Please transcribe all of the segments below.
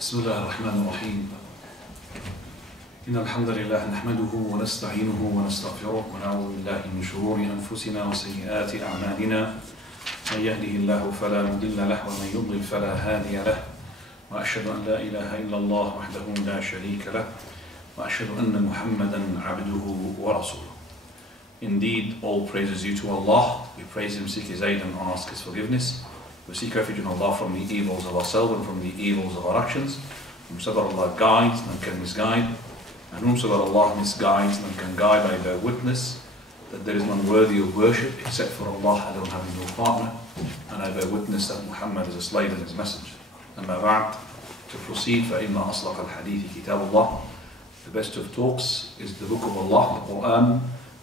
بسم الله الرحمن الرحيم إن الحمد لله نحمده ونستعينه ونستغفره ونعوذ بالله من شرور أنفسنا وسيئات أعمالنا من يهده الله فلا مضل له ومن يضلل فلا هادي له وأشهد أن لا إله إلا الله وحده لا شريك له وأشهد أن محمدا عبده ورسوله. Indeed, all praise is due to Allah. We praise Him, seek His aid and ask His forgiveness. We seek refuge in Allah from the evils of ourselves and from the evils of our actions. Whomsoever Allah guides, none can misguide. And whomsoever Allah misguides, none can guide. I bear witness that there is none worthy of worship except for Allah alone, having no partner. And I bear witness that Muhammad is a slave and His messenger. Amma ba'd, to proceed, فَإِنَّ أَصْلَقَ الْحَدِيثِ كِتَابُ اللَّهِ. The best of talks is the book of Allah, the Quran.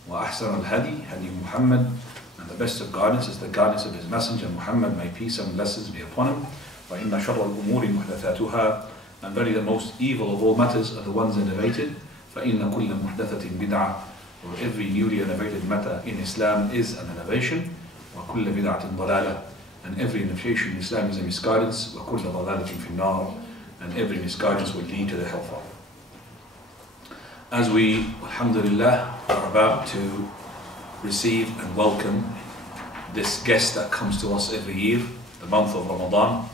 وَأَحْسَنَ الْهَدِي هَدِي مُحَمَّدٍ. And the best of guidance is the guidance of His messenger Muhammad, may peace and blessings be upon him. وَإِنَّ شَرَّ الْأُمُورِ مُحْدَثَاتُهَا. And very the most evil of all matters are the ones innovated. فَإِنَّ كُلَّ مُحْدَثَةٍ بِدْعَةٍ. For every newly innovated matter in Islam is an innovation. وَكُلَّ بِدْعَةٍ ضَلَالَةٍ. And every innovation in Islam is a misguidance. وَكُلَّ ضَلَالَةٍ فِي النَّارِ. And every misguidance will lead to the hellfire. As we, alhamdulillah, are about to receive and welcome this guest that comes to us every year, the month of Ramadan,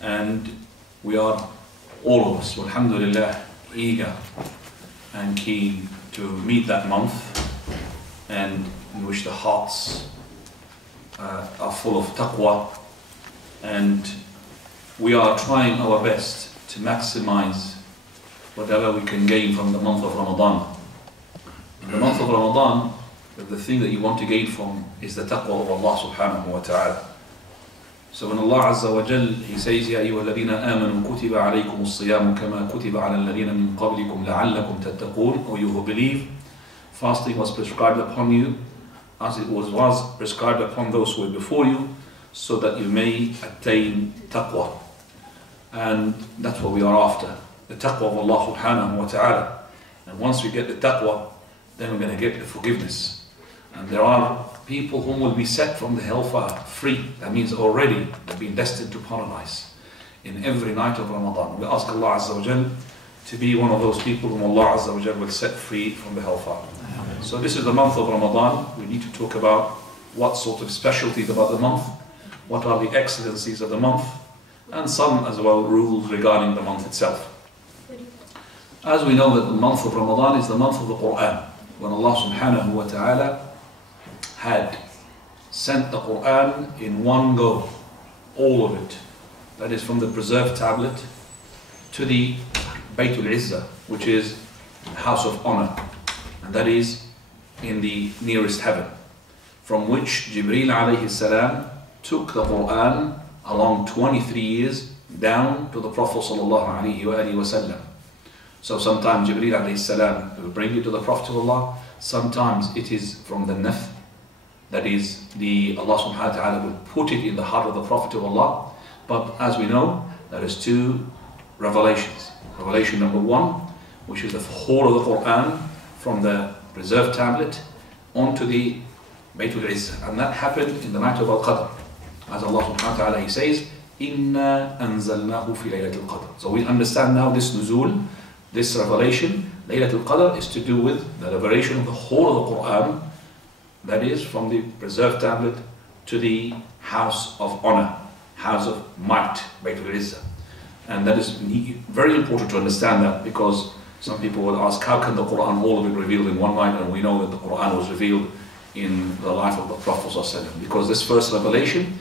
and we are, all of us, alhamdulillah, eager and keen to meet that month, and in which the hearts are full of taqwa, and we are trying our best to maximize whatever we can gain from the month of Ramadan. In the month of Ramadan, the thing that you want to gain from is the taqwa of Allah subhanahu wa ta'ala. So when Allah Azza wa Jal, He says, يَا أَيُّهَا الَّذِينَ آمَنُوا كُتِبَ عَلَيْكُمُ الصِّيَامُ كَمَا كُتِبَ عَلَى الَّذِينَ مِنْ قَبْلِكُمْ لَعَلَّكُمْ تَتَّقُونَ. O you who believe, fasting was prescribed upon you as it was prescribed upon those who were before you, so that you may attain taqwa. And that's what we are after, the taqwa of Allah subhanahu wa ta'ala. And once we get the taqwa, then we're going to get the forgiveness. And there are people whom will be set from the hellfire free. That means already they've been destined to paradise in every night of Ramadan. We ask Allah Azza wa Jal to be one of those people whom Allah Azza wa Jal will set free from the hellfire. So this is the month of Ramadan. We need to talk about what sort of specialties about the month, what are the excellencies of the month, and some as well rules regarding the month itself. As we know that the month of Ramadan is the month of the Quran, when Allah subhanahu wa ta'ala had sent the Quran in one go, all of it. That is from the preserved tablet to the Baytul Izzah, which is the house of honor, and that is in the nearest heaven, from which Jibreel alayhi salam took the Quran along 23 years down to the Prophet sallallahu alayhi wa sallam. So sometimes Jibreel alayhi salam will bring it to the Prophet of Allah, sometimes it is from the nafth, that is, Allah subhanahu wa ta'ala will put it in the heart of the Prophet of Allah. But as we know, there is two revelations. Revelation number one, which is the whole of the Quran from the preserved tablet onto the Baytul Izzah. And that happened in the night of Al-Qadr. As Allah subhanahu wa ta'ala, He says, إِنَّا أَنزَلْنَاهُ فِي لَيْلَةِ الْقَدْرِ. So we understand now this nuzul, this revelation, Laylatul Qadr, is to do with the revelation of the whole of the Quran, that is from the preserved tablet to the house of honor, house of might, Baytul Izzah. And that is very important to understand that, because some people will ask, how can the Quran all of it revealed in one night? And we know that the Quran was revealed in the life of the Prophet ﷺ, because this first revelation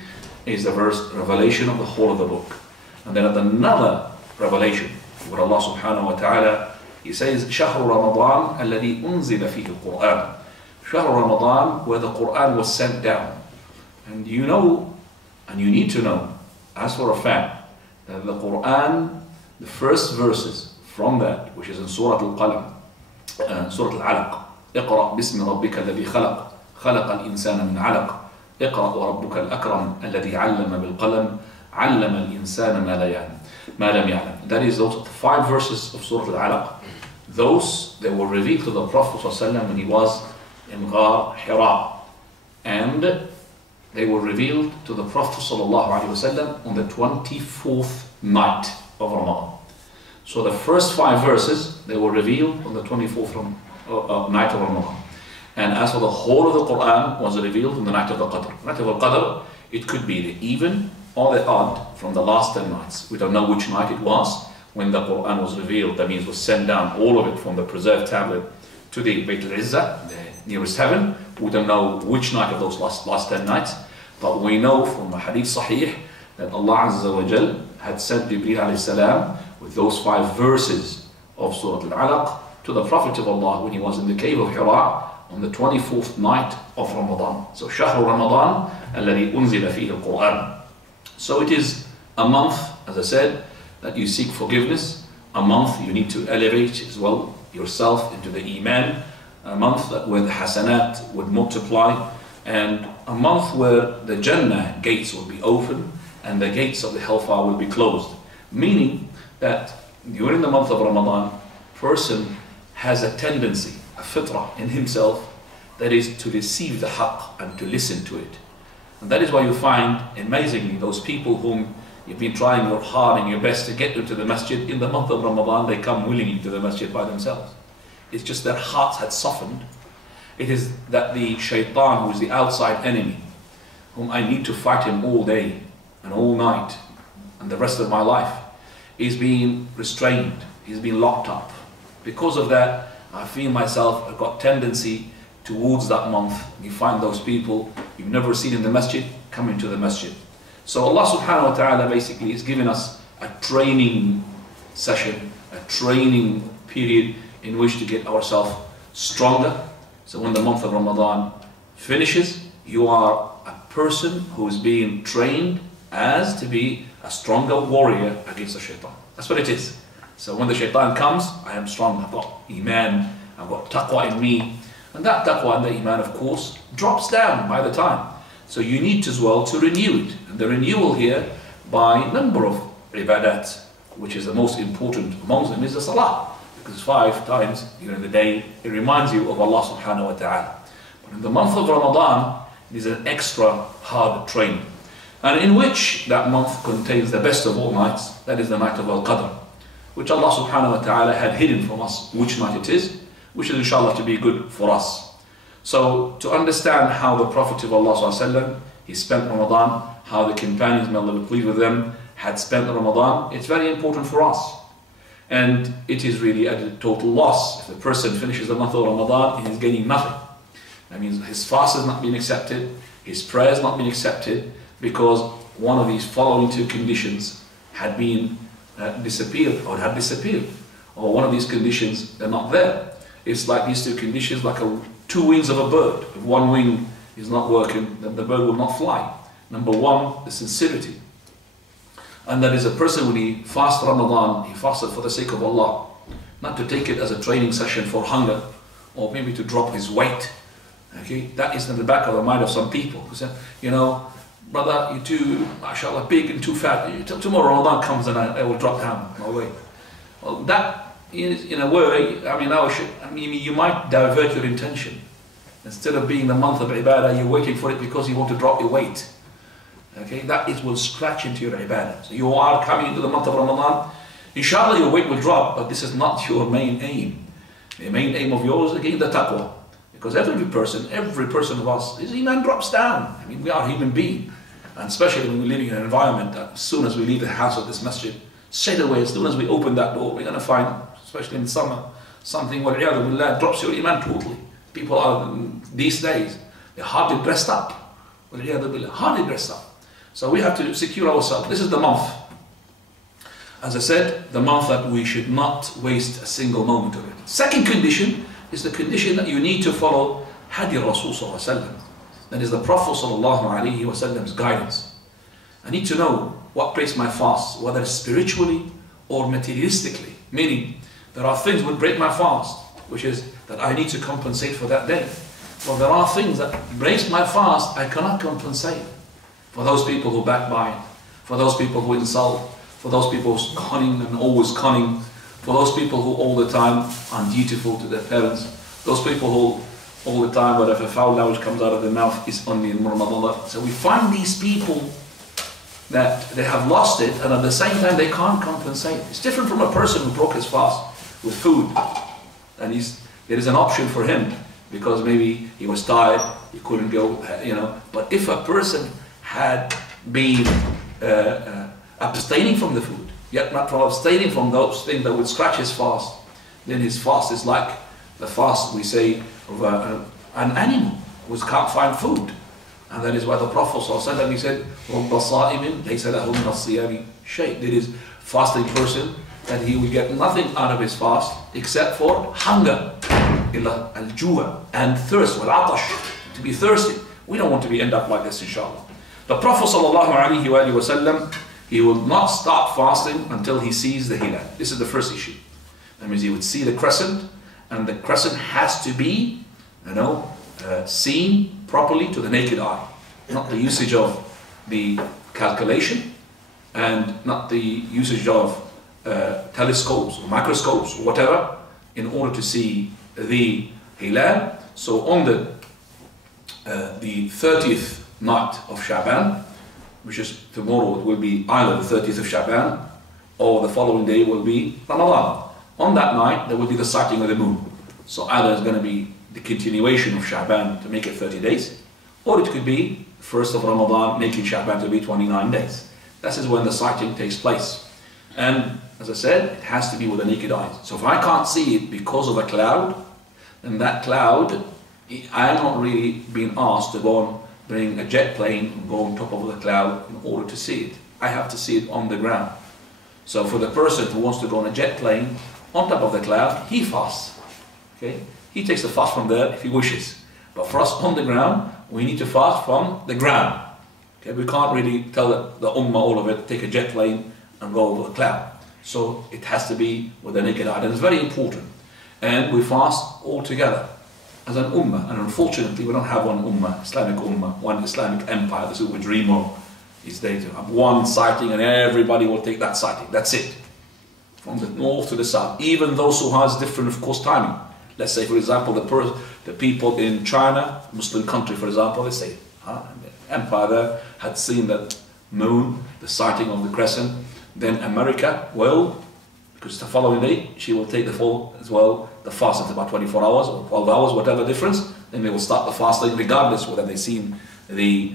is the first revelation of the whole of the book. And then another revelation, where Allah subhanahu wa ta'ala, He says, شهر رمضان الذي أنزل فيه القرآن. شهر Ramadan, where the Quran was sent down. And you know, and you need to know, as for a fact, that the Quran, the first verses from that, which is in Surah Al-Qalam, Surah Al-Alaq, اقرأ باسم ربك الذي خلق خلق الإنسان من علق اقرأ وربك الأكرم الذي علم بالقلم علم الإنسان ما لم يعلم. That is those 5 verses of Surah Al-Alaq. Those, they were revealed to the Prophet ﷺ when he was in Ghar Hira, and they were revealed to the Prophet ﷺ on the 24th night of Ramadan. So the first 5 verses, they were revealed on the 24th night of Ramadan. And as for the whole of the Quran, was revealed on the night of the Qadr. Night of the Qadr, it could be the even or the odd from the last 10 nights. We don't know which night it was when the Quran was revealed. That means was sent down, all of it from the preserved tablet to the Bayt al-Izzah, the nearest heaven. We don't know which night of those last 10 nights. But we know from the Hadith Sahih that Allah Azza wa Jal had sent Jibreel alayhi salam with those 5 verses of Surah Al-Alaq to the Prophet of Allah when he was in the cave of Hira on the 24th night of Ramadan. So Shahr Ramadan alladhi unzila fihi al-Quran. So it is a month, as I said, that you seek forgiveness, a month you need to elevate as well yourself into the Iman, a month that where the hasanat would multiply, and a month where the Jannah gates will be open and the gates of the hellfire will be closed. Meaning that during the month of Ramadan, person has a tendency, a fitrah in himself, that is to receive the haqq and to listen to it. And that is why you find, amazingly, those people whom you've been trying your hard and your best to get into the masjid, in the month of Ramadan, they come willingly to the masjid by themselves. It's just their hearts had softened. It is that the shaitan, who is the outside enemy, whom I need to fight him all day and all night and the rest of my life, is being restrained, he's been locked up. Because of that, I feel myself, I've got tendency towards that month. You find those people you've never seen in the masjid coming to the masjid. So Allah subhanahu wa ta'ala basically is giving us a training session, a training period in which to get ourselves stronger. So when the month of Ramadan finishes, you are a person who is being trained as to be a stronger warrior against the shaitan. That's what it is. So when the shaitan comes, I am strong, I've got iman, I've got taqwa in me. And that taqwa and the iman, of course, drops down by the time. So you need as well to renew it. And the renewal here by a number of ibadat, which is the most important amongst them, is the salah. Because 5 times during the day, it reminds you of Allah subhanahu wa ta'ala. But in the month of Ramadan, it is an extra hard training. And in which that month contains the best of all nights, that is the night of Al-Qadr, which Allah subhanahu wa ta'ala had hidden from us which night it is, which is inshallah to be good for us. So to understand how the Prophet of Allah sallallahu alaihi wasallam, he spent Ramadan, how the companions, may Allah be pleased with them, had spent Ramadan, it's very important for us. And it is really a total loss. If the person finishes the month of Ramadan, he is gaining nothing. That means his fast has not been accepted, his prayer has not been accepted, because one of these following 2 conditions had been disappeared, or had disappeared, or one of these conditions, they're not there. It's like these 2 conditions, like 2 wings of a bird. If one wing is not working, then the bird will not fly. Number 1, the sincerity. And that is a person, when he fasts Ramadan, he fasted for the sake of Allah, not to take it as a training session for hunger, or maybe to drop his weight. Okay, that is in the back of the mind of some people who say, you know, brother, you're too, mashallah, big and too fat. Tomorrow Ramadan comes and I will drop down my weight. Well, that is, in a way, I mean, you might divert your intention. Instead of being the month of ibadah, you're waiting for it because you want to drop your weight. Okay, that is will scratch into your ibadah. So you are coming into the month of Ramadan, inshallah your weight will drop, but this is not your main aim. The main aim of yours is again the taqwa. Because every person of us, his iman drops down. I mean, we are human beings. And especially when we're living in an environment that as soon as we leave the house of this masjid, straight away, as soon as we open that door, we're going to find, especially in summer, something that drops your iman totally. People are, these days, they're hardly dressed up. Hardly dressed up. So we have to secure ourselves. This is the month. As I said, the month that we should not waste a single moment of it. Second condition is the condition that you need to follow Hadi Rasul sallallahu alaihi wasallam. That is the Prophet sallallahu alaihi wasallam's guidance. I need to know what breaks my fast, whether spiritually or materialistically. Meaning, there are things that break my fast, which is that I need to compensate for that day. Well, there are things that breaks my fast, I cannot compensate. For those people who backbite, for those people who insult, for those people who are cunning and always cunning, for those people who all the time are undutiful to their parents, those people who all the time, whatever foul language comes out of their mouth is only in Ramadan. So we find these people that they have lost it, and at the same time they can't compensate. It's different from a person who broke his fast with food, and there is an option for him because maybe he was tired, he couldn't go, But if a person had been abstaining from the food, yet not from abstaining from those things that would scratch his fast, then his fast is like the fast, we say, of an animal who can't find food. And that is why the Prophet ﷺ, he said, there is fasting person that he will get nothing out of his fast except for hunger, and thirst, to be thirsty. We don't want to end up like this, inshallah. The Prophet ﷺ, he will not start fasting until he sees the hilal. This is the first issue. That means he would see the crescent, and the crescent has to be, seen properly to the naked eye. Not the usage of the calculation, and not the usage of telescopes or microscopes or whatever, in order to see the hilal. So on the 30th night of Shaban, which is tomorrow, it will be either the 30th of Shaban or the following day will be Ramadan. On that night there will be the sighting of the moon. So either it's going to be the continuation of Shaban to make it 30 days, or it could be 1st of Ramadan making Shaban to be 29 days. That is when the sighting takes place. And as I said, it has to be with the naked eyes. So if I can't see it because of a cloud, then that cloud, I am not really being asked to go and bring a jet plane and go on top of the cloud in order to see it. I have to see it on the ground. So for the person who wants to go on a jet plane on top of the cloud, he fasts. Okay? He takes the fast from there if he wishes. But for us on the ground, we need to fast from the ground. Okay? We can't really tell the ummah all of it, take a jet plane and go over the cloud. So it has to be with the naked eye. And it's very important. And we fast all together as an ummah. And unfortunately, we don't have one ummah, Islamic ummah, one Islamic empire. This is what we dream of. Is they to have one sighting and everybody will take that sighting. That's it. From the north to the south. Even those who has different, of course, timing. Let's say, for example, the people in China, Muslim country, for example, let's say, the empire there had seen that moon, the sighting of the crescent. Then America, well, because the following day, she will take the full as well, the fast at about 24 hours or 12 hours, whatever difference. Then they will start the fasting regardless whether they've seen the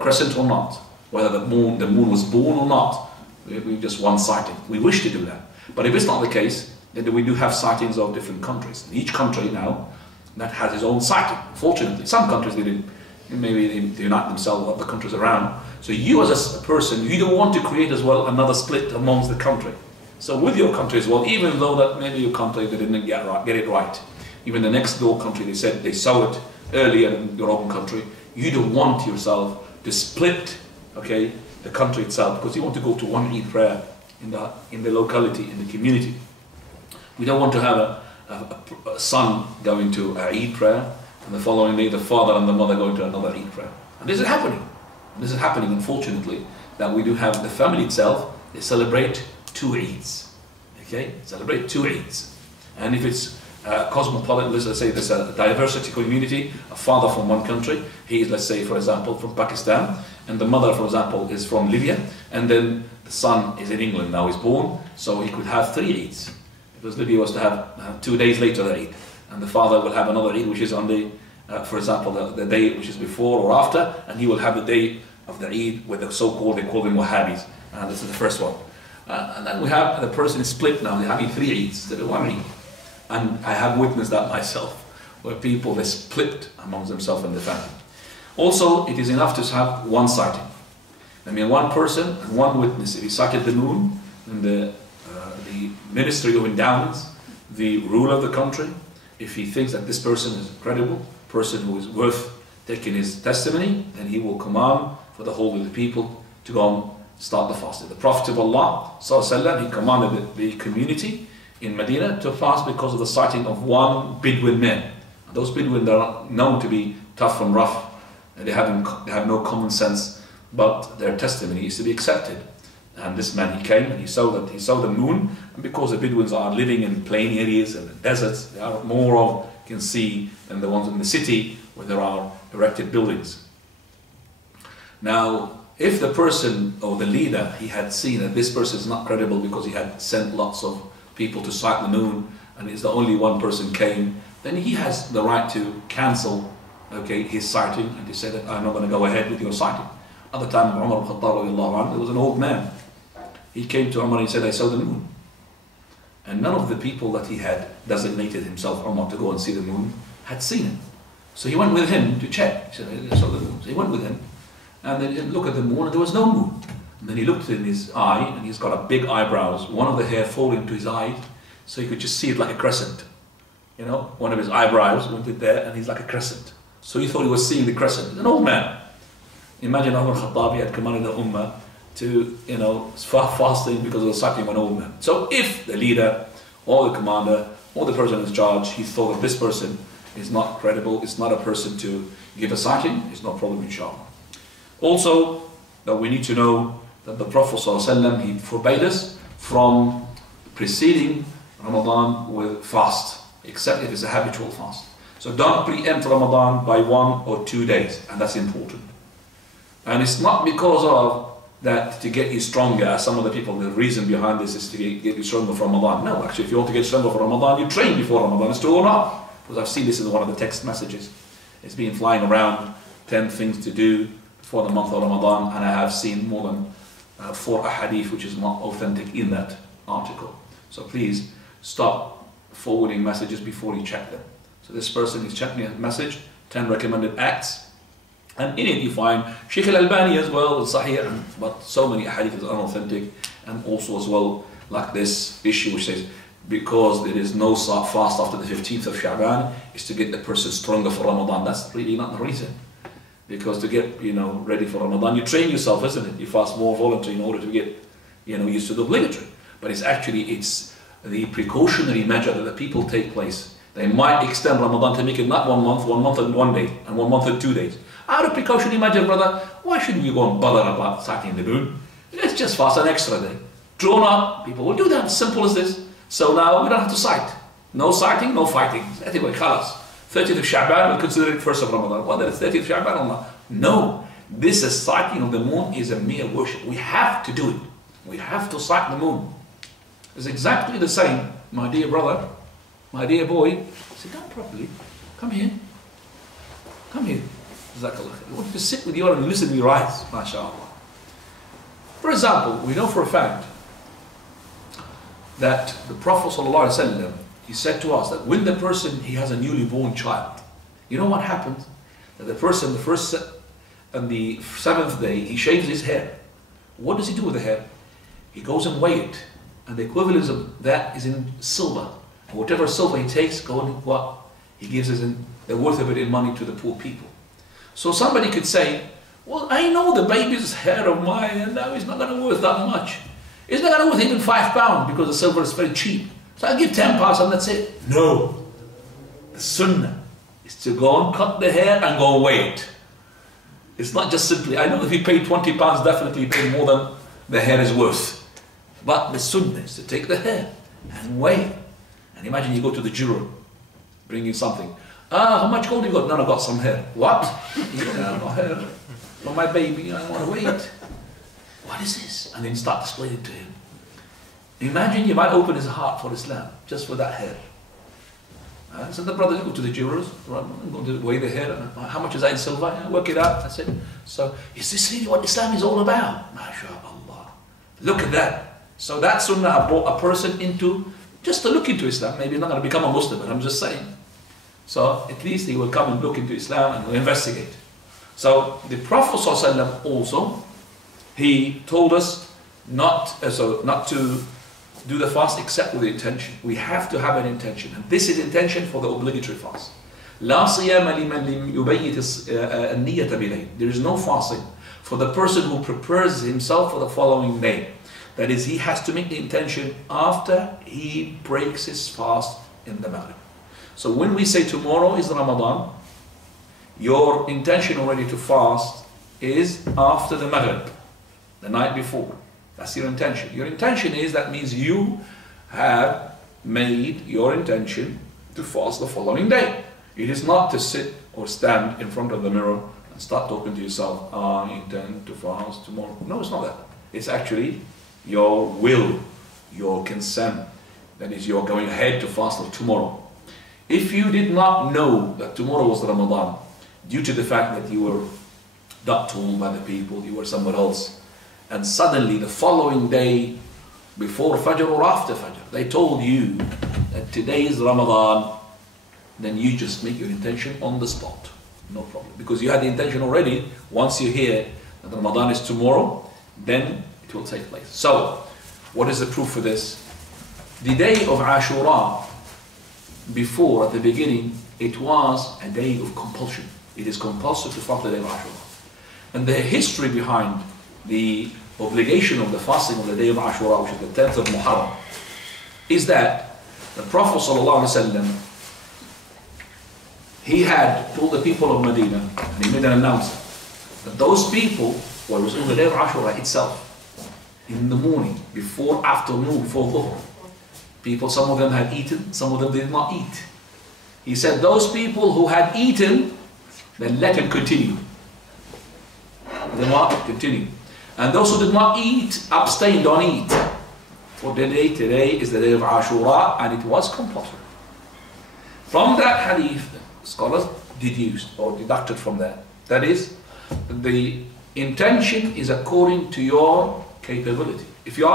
crescent or not. Whether the moon was born or not. We just one sighting. We wish to do that. But if it's not the case, then we do have sightings of different countries. And each country now that has its own sighting. Fortunately, some countries maybe they unite themselves with other countries around. So you as a person, you don't want to create as well another split amongst the country. So with your country as well, even though that maybe your country they didn't get it right, even the next door country they said they saw it earlier in your own country, you don't want yourself to split, okay, the country itself, because you want to go to one Eid prayer in the locality, in the community. We don't want to have a son going to a Eid prayer and the following day the father and the mother going to another Eid prayer. And this is happening. And this is happening, unfortunately, that we do have the family itself, they celebrate 2 Eids. Okay? Celebrate 2 Eids. And if it's cosmopolitan, let's say there's a diversity community, a father from one country, he is, let's say, for example, from Pakistan, and the mother, for example, is from Libya, and then the son is in England, now he's born, so he could have 3 Eids. Because Libya was to have 2 days later the Eid, and the father will have another Eid which is on the, for example, the day which is before or after, and he will have the day of the Eid with the so-called, they call them Wahhabis, and this is the first one. And then we have the person is split now, they're having 3 Eids instead of 1 Eid. And I have witnessed that myself, where people, they split amongst themselves and the family. Also, it is enough to have one sighting. I mean, one person and one witness. If he sighted the moon, then the Ministry of Endowments, the ruler of the country, if he thinks that this person is a credible person who is worth taking his testimony, then he will command for the whole of the people to go and start the fasting. The Prophet of Allah, ﷺ, he commanded the community in Medina to fast because of the sighting of one Bedouin man. And those Bedouin are known to be tough and rough, and they have no common sense, but their testimony is to be accepted. And this man, he came and he saw the moon, and because the Bedouins are living in plain areas and the deserts, they are more of can see than the ones in the city where there are erected buildings. Now, if the person or the leader, he had seen that this person is not credible because he had sent lots of people to sight the moon and it's the only one person came, then he has the right to cancel, okay, his sighting, and he said that I'm not going to go ahead with your sighting. At the time of Umar al-Khattab, there was an old man. He came to Umar and he said, I saw the moon. And none of the people that he had designated himself, Umar, to go and see the moon, had seen it. So he went with him to check. He said, I saw the moon. So he went with him. And then he looked at the moon and there was no moon. And then he looked in his eye and he's got a big eyebrows, one of the hair falling to his eye, so he could just see it like a crescent. You know, one of his eyebrows went in there and he's like a crescent. So he thought he was seeing the crescent. He's an old man. Imagine Umar al-Khattab had commanded the Ummah to, you know, fasting because of the sighting of an old man. So if the leader or the commander or the person in charge, he thought that this person is not credible, it's not a person to give a sighting, it's no problem, inshallah. Also, that we need to know that the Prophet ﷺ, he forbade us from preceding Ramadan with fast, except if it's a habitual fast. So don't preempt Ramadan by 1 or 2 days, and that's important. And it's not because of that to get you stronger, as some of the people, the reason behind this is to get you stronger for Ramadan. No, actually, if you want to get stronger for Ramadan, you train before Ramadan. It's true or not? Because I've seen this in one of the text messages. It's been flying around, 10 things to do for the month of Ramadan, and I have seen more than 4 ahadith which is not authentic in that article. So please stop forwarding messages before you check them. So this person is checking a message, 10 recommended acts, and in it you find Sheikh al-Albani as well, Sahih, but so many ahadith is unauthentic, and also as well like this issue which says because there is no fast after the 15th of Sha'ban is to get the person stronger for Ramadan. That's really not the reason. Because to get, you know, ready for Ramadan, you train yourself, isn't it? You fast more voluntary in order to get, you know, used to the obligatory. But it's actually, it's the precautionary measure that the people take place. They might extend Ramadan to make it not 1 month, 1 month and 1 day, and 1 month and 2 days. Out of precautionary measure, brother, why shouldn't you go and bother about sighting the moon? Let's just fast an extra day. Drawn up, people will do that, simple as this. So now we don't have to sight. No sighting, no fighting. Anyway, khalas. 30th of Sha'ban, we'll consider it first of Ramadan. Whether it's 30th of Sha'ban or not. No, this is sighting of the moon is a mere worship. We have to do it. We have to sight the moon. It's exactly the same, my dear brother, my dear boy. Sit down properly. Come here. Come here. Jazakallah. I want you to sit with you and listen to your eyes, mashallah. For example, we know for a fact that the Prophet ﷺ, he said to us that when the person, he has a newly born child, you know what happens? That the person, on the 7th day, he shaves his hair. What does he do with the hair? He goes and weigh it. And the equivalence of that is in silver. And whatever silver he takes, he gives us the worth of it in money to the poor people. So somebody could say, well, I know the baby's hair of mine, and now it's not going to worth that much. It's not going to worth even £5 because the silver is very cheap. So I'll give £10 and that's it. No. The sunnah is to go and cut the hair and go weigh it. It's not just simply, I know if you pay £20, definitely you pay more than the hair is worth. But the sunnah is to take the hair and weigh it. And imagine you go to the jeweler, bringing something. How much gold you got? No, I got some hair. What? Yeah, no hair. For my baby, I want to weigh it. What is this? And then start explaining to him. Imagine you might open his heart for Islam, just for that hair. So the brothers go to the jewelers, I'm going to weigh the hair. How much is that in silver? Work it out. I said, so is this really what Islam is all about? MashaAllah. Look at that. So that sunnah brought a person into, just to look into Islam. Maybe he's not going to become a Muslim, but I'm just saying. So at least he will come and look into Islam and will investigate. So the Prophet ﷺ also, he told us not to do the fast except with the intention. We have to have an intention, and this is intention for the obligatory fast. لا صيام لمن يبيت النية بليل. There is no fasting for the person who prepares himself for the following day. That is, he has to make the intention after he breaks his fast in the Maghrib. So when we say tomorrow is Ramadan, your intention already to fast is after the Maghrib, the night before. That's your intention. Your intention is, that means you have made your intention to fast the following day. It is not to sit or stand in front of the mirror and start talking to yourself, I intend to fast tomorrow. No, it's not that. It's actually your will, your consent. That is, you're going ahead to fast of tomorrow. If you did not know that tomorrow was Ramadan, due to the fact that you were not told by the people, you were somewhere else, and suddenly the following day, before Fajr or after Fajr, they told you that today is Ramadan, then you just make your intention on the spot. No problem. Because you had the intention already. Once you hear that Ramadan is tomorrow, then it will take place. So, what is the proof for this? The day of Ashura, before, at the beginning, it was a day of compulsion. It is compulsory to fast the day of Ashura. And the history behind the obligation of the fasting of the day of Ashura, which is the 10th of Muharram, is that the Prophet ﷺ, he had told the people of Medina, and he made an announcement, that those people, well, it was on the day of Ashura itself, in the morning, before afternoon, before Dhuhr, people, some of them had eaten, some of them did not eat. He said, those people who had eaten, then let him continue. Then what? Continue. And those who did not eat, abstain, don't eat. For today is the day of Ashura, and it was compulsory. From that hadith, scholars deduced or deducted from that. That is, the intention is according to your capability. If you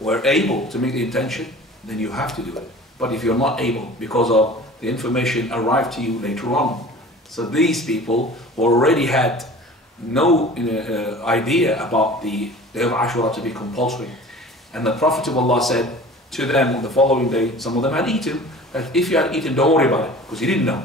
were able to make the intention, then you have to do it. But if you're not able, because of the information arrived to you later on, so these people who already had no idea about the day of Ashura to be compulsory, and the Prophet of Allah said to them on the following day, some of them had eaten, that if you had eaten, don't worry about it, because you didn't know.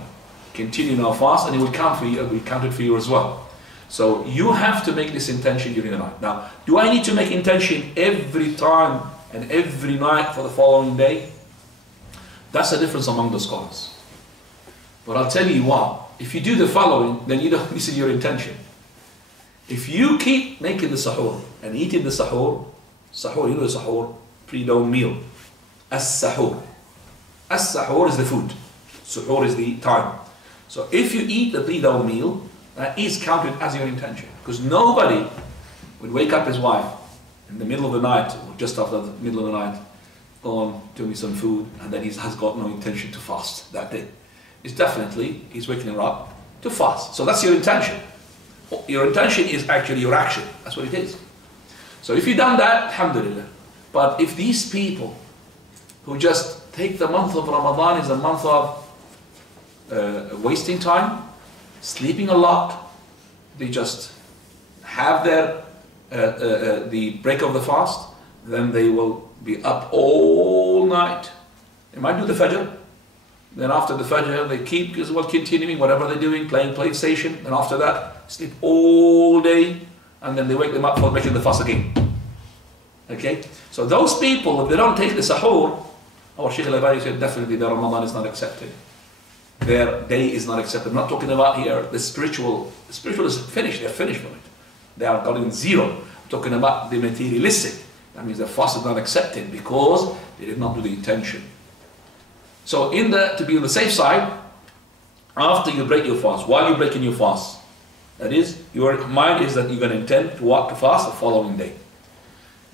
Continue now fast, and it will count for you, and will count it for you as well. So you have to make this intention during the night. Now, do I need to make intention every time and every night for the following day? That's the difference among the scholars. But I'll tell you what, if you do the following, then you don't miss your intention. If you keep making the sahur and eating the sahur, you know the sahur, pre-dawn meal, as-sahur. As-sahur is the food, suhoor is the time. So if you eat the pre-dawn meal, that is counted as your intention. Because nobody would wake up his wife in the middle of the night, or just after the middle of the night, go on, do me some food, and then he has got no intention to fast that day. It's definitely, he's waking her up to fast. So that's your intention. Your intention is actually your action. That's what it is. So if you've done that, alhamdulillah. But if these people who just take the month of Ramadan as a month of wasting time, sleeping a lot, they just have their the break of the fast, then they will be up all night. They might do the Fajr, then after the Fajr they keep as well continuing whatever they're doing, playing PlayStation, and after that sleep all day, and then they wake them up for making the fast again. Okay? So those people, if they don't take the sahur, our Shaykh al-Albani said definitely their Ramadan is not accepted. Their day is not accepted. I'm not talking about here the spiritual. The spiritual is finished. They're finished from it. They are gotten zero. I'm talking about the materialistic. That means their fast is not accepted because they did not do the intention. So to be on the safe side, after you break your fast, while you're breaking your fast, that is, your mind is that you're going to intend to fast the following day.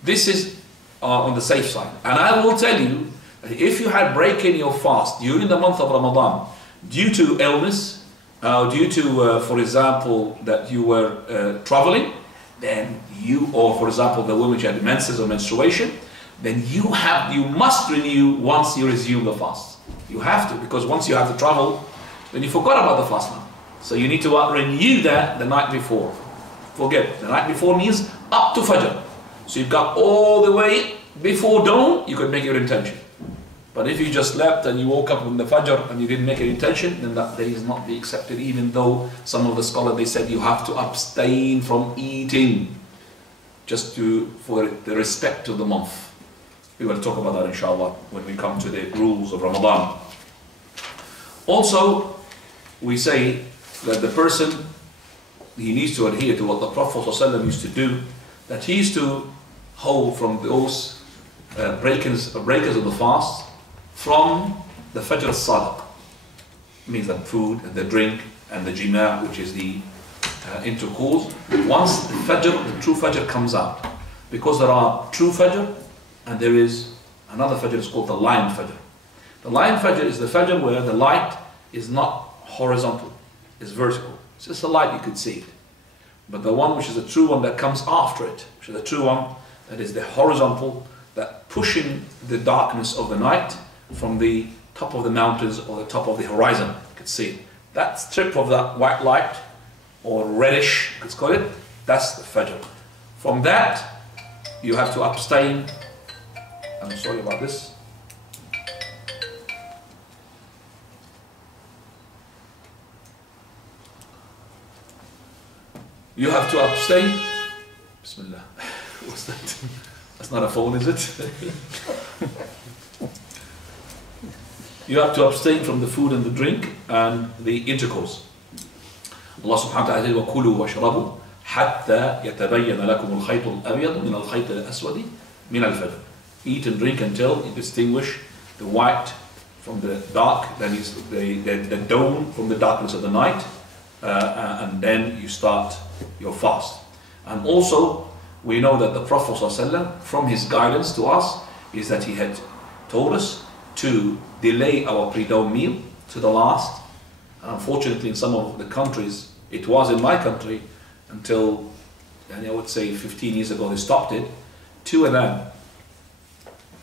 This is on the safe side. And I will tell you, that if you had broken your fast during the month of Ramadan, due to illness, due to, for example, that you were traveling, then or for example, the woman who had menses or menstruation, then you must renew once you resume the fast. You have to, because once you have to travel, then you forgot about the fast now. So you need to renew that the night before. Forget, the night before means up to Fajr. So you've got all the way before dawn, you could make your intention. But if you just slept and you woke up in the Fajr and you didn't make an intention, then that day is not be accepted, even though some of the scholars, they said you have to abstain from eating, just for the respect of the month. We will talk about that inshallah when we come to the rules of Ramadan. Also, we say that the person, he needs to adhere to what the Prophet ﷺ used to do, that he used to hold from those breakers of the fast, from the Fajr al-Sadiq, means the food and the drink and the jima', which is the intercourse once the Fajr, the true Fajr comes out. Because there are true Fajr and there is another Fajr, it's called the Lion Fajr. The Lion Fajr is the Fajr where the light is not horizontal, it's vertical. It's just a light, you could see it. But the one which is the true one that comes after it, which is the true one that is the horizontal, that pushing the darkness of the night from the top of the mountains or the top of the horizon, you could see it. That strip of that white light, or reddish, let's call it, that's the Fajr. From that, you have to abstain. I'm sorry about this. You have to abstain. Bismillah. What's that? That's not a phone, is it? You have to abstain from the food and the drink and the intercourse. Allah subhanahu wa ta'ala says, وَكُلُوا وَاشْرَبُوا حَتَّى يَتَبَيَّنَ لَكُمُ الْخَيْطُ الْأَبْيَضُ مِنَ الْخَيْطِ الْأَسْوَدِ مِنَ الْفَجْرِ. Eat and drink until you distinguish the white from the dark, that is the dawn from the darkness of the night, and then you start your fast. And also, we know that the Prophet ﷺ, from his guidance to us, is that he had told us to delay our pre-dawn meal to the last. And unfortunately, in some of the countries, it was in my country until, I would say 15 years ago, they stopped it. 2 adhan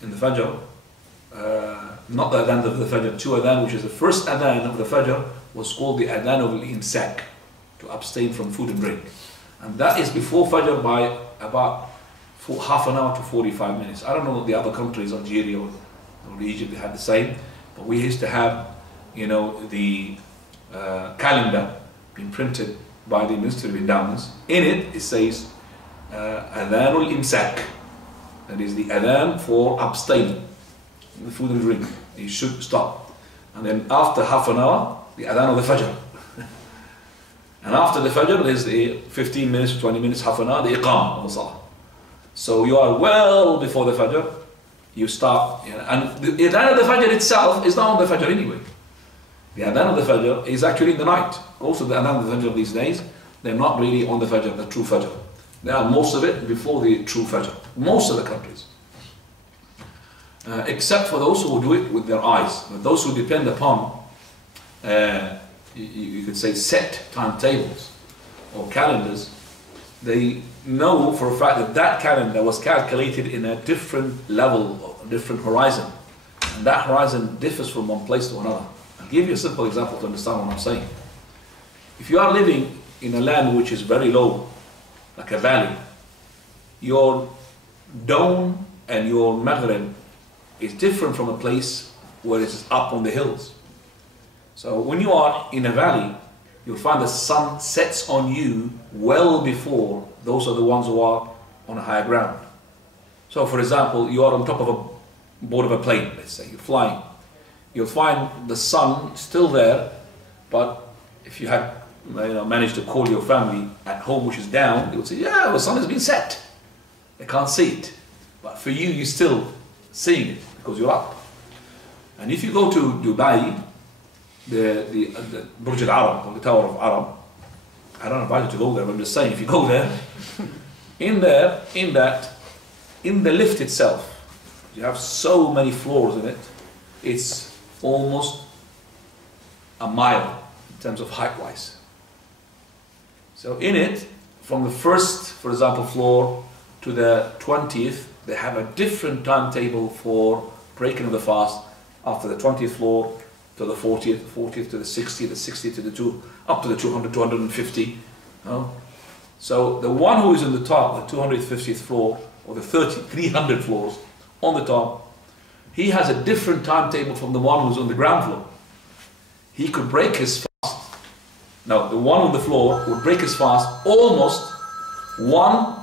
in the Fajr, not the adhan of the Fajr, 2 adhan, which is the first adhan of the Fajr, was called the adhan of al-imsak, to abstain from food and drink. And that is before Fajr by about half an hour to 45 minutes. I don't know the other countries, Algeria or Egypt, they had the same, but we used to have, the calendar being printed by the Ministry of Endowments. In it, it says adhan al-imsak, that is the adhan for abstaining the food and drink. You should stop. And then after half an hour, the adhan of the Fajr. And after the Fajr, there's the 15 minutes, 20 minutes, half an hour, the Iqam of the Salah. So you are well before the Fajr, you start, and the adhan of the Fajr itself is not on the Fajr anyway. The adhan of the Fajr is actually in the night. Also the adhan of the Fajr of these days, they're not really on the Fajr, the true Fajr. They are most of it before the true Fajr. Most of the countries. Except for those who do it with their eyes. But those who depend upon, you could say, set timetables or calendars, they know for a fact that that calendar was calculated in a different level, a different horizon. And that horizon differs from one place to another. I'll give you a simple example to understand what I'm saying. If you are living in a land which is very low, like a valley, your dawn and your maghrib is different from a place where it's up on the hills. So when you are in a valley, you'll find the sun sets on you well before those are the ones who are on a higher ground. So for example, you are on top of a board of a plane, let's say, you're flying. You'll find the sun still there, but if you had managed to call your family at home, which is down, they would say, yeah, the sun has been set. They can't see it. But for you, you're still seeing it because you're up. And if you go to Dubai, the Burj Al Arab, or the Tower of Arab, I don't invite you to go there, but I'm just saying, if you go there, in the lift itself, you have so many floors in it, it's almost a mile in terms of height-wise. So in it, from the first, for example, floor to the 20th, they have a different timetable for breaking of the fast. After the 20th floor to the 40th, 40th to the 60th, the 60th to the 2, up to the 200, 250. So the one who is in the top, the 250th floor, or the 300 floors on the top, he has a different timetable from the one who's on the ground floor. He could break his fast. Now, the one on the floor would break his fast almost one.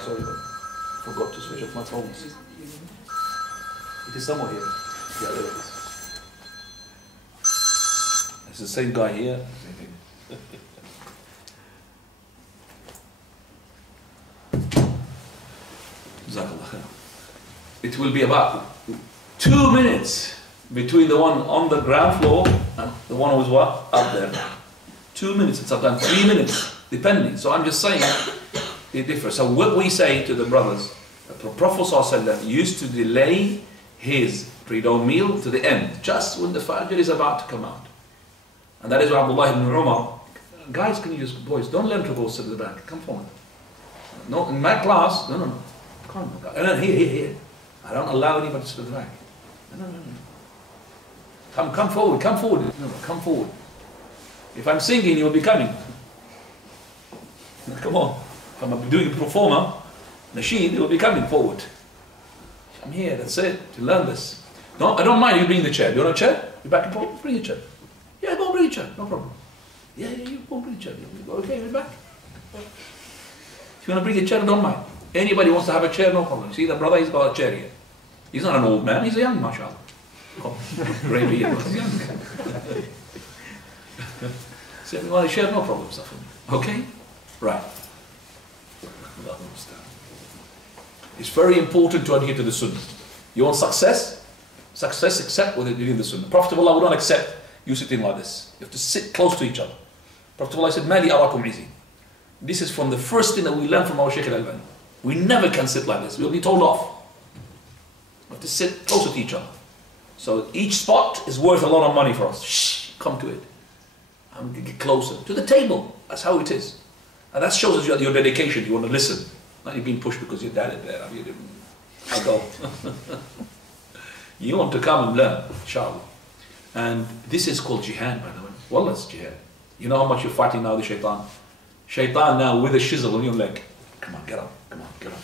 Sorry, I forgot to switch off my phone. It is somewhere here. Yeah, there it is. It's the same guy here. It will be about 2 minutes between the one on the ground floor and the one who's what? Up there. 2 minutes, and sometimes 3 minutes, depending. So I'm just saying they differ. So what we say to the brothers, the Prophet ﷺ used to delay his pre-dawn meal to the end, just when the Fajr is about to come out. And that is why Abdullah ibn Umar, guys, can you just, boys, don't learn to go sit at the back, come forward. No, in my class, no, come on, no, here. I don't allow anybody to sit at the back. No. Come forward. No, come forward. If I'm singing, you'll be coming. Come on. If I'm doing a performer, Nasheed, you'll be coming forward. I'm here, that's it, to learn this. No, I don't mind you bring the chair. You want a chair? You back and forth? Bring a chair. Yeah, go bring a chair, no problem. Yeah, you go bring a chair. Okay, we're back. If you want to bring a chair, I don't mind. Anybody wants to have a chair, no problem. See, the brother, he's got a chair here. He's not an old man, he's a young, mashallah. Oh, grey beard, he's young. So if you want a chair, no problem, stuff. Okay? Right. It's very important to adhere to the Sunnah. You want success? Success except with adhering to the Sunnah. Prophet of Allah would not accept you sitting like this. You have to sit close to each other. Prophet of Allah said, Mali arakum izi. This is from the first thing that we learn from our Shaykh al-Albani. We never can sit like this. We'll be told off. We have to sit closer to each other. So each spot is worth a lot of money for us. Shh, come to it. I'm going to get closer to the table. That's how it is. And that shows us your dedication. You want to listen. Not you being pushed because your dad is there. I'll go. You want to come and learn, inshallah. And this is called jihad, by the way. Wallah, it's jihad. You know how much you're fighting now, the shaitan? Shaitan now with a chisel on your leg. Come on, get up. Come on, get up.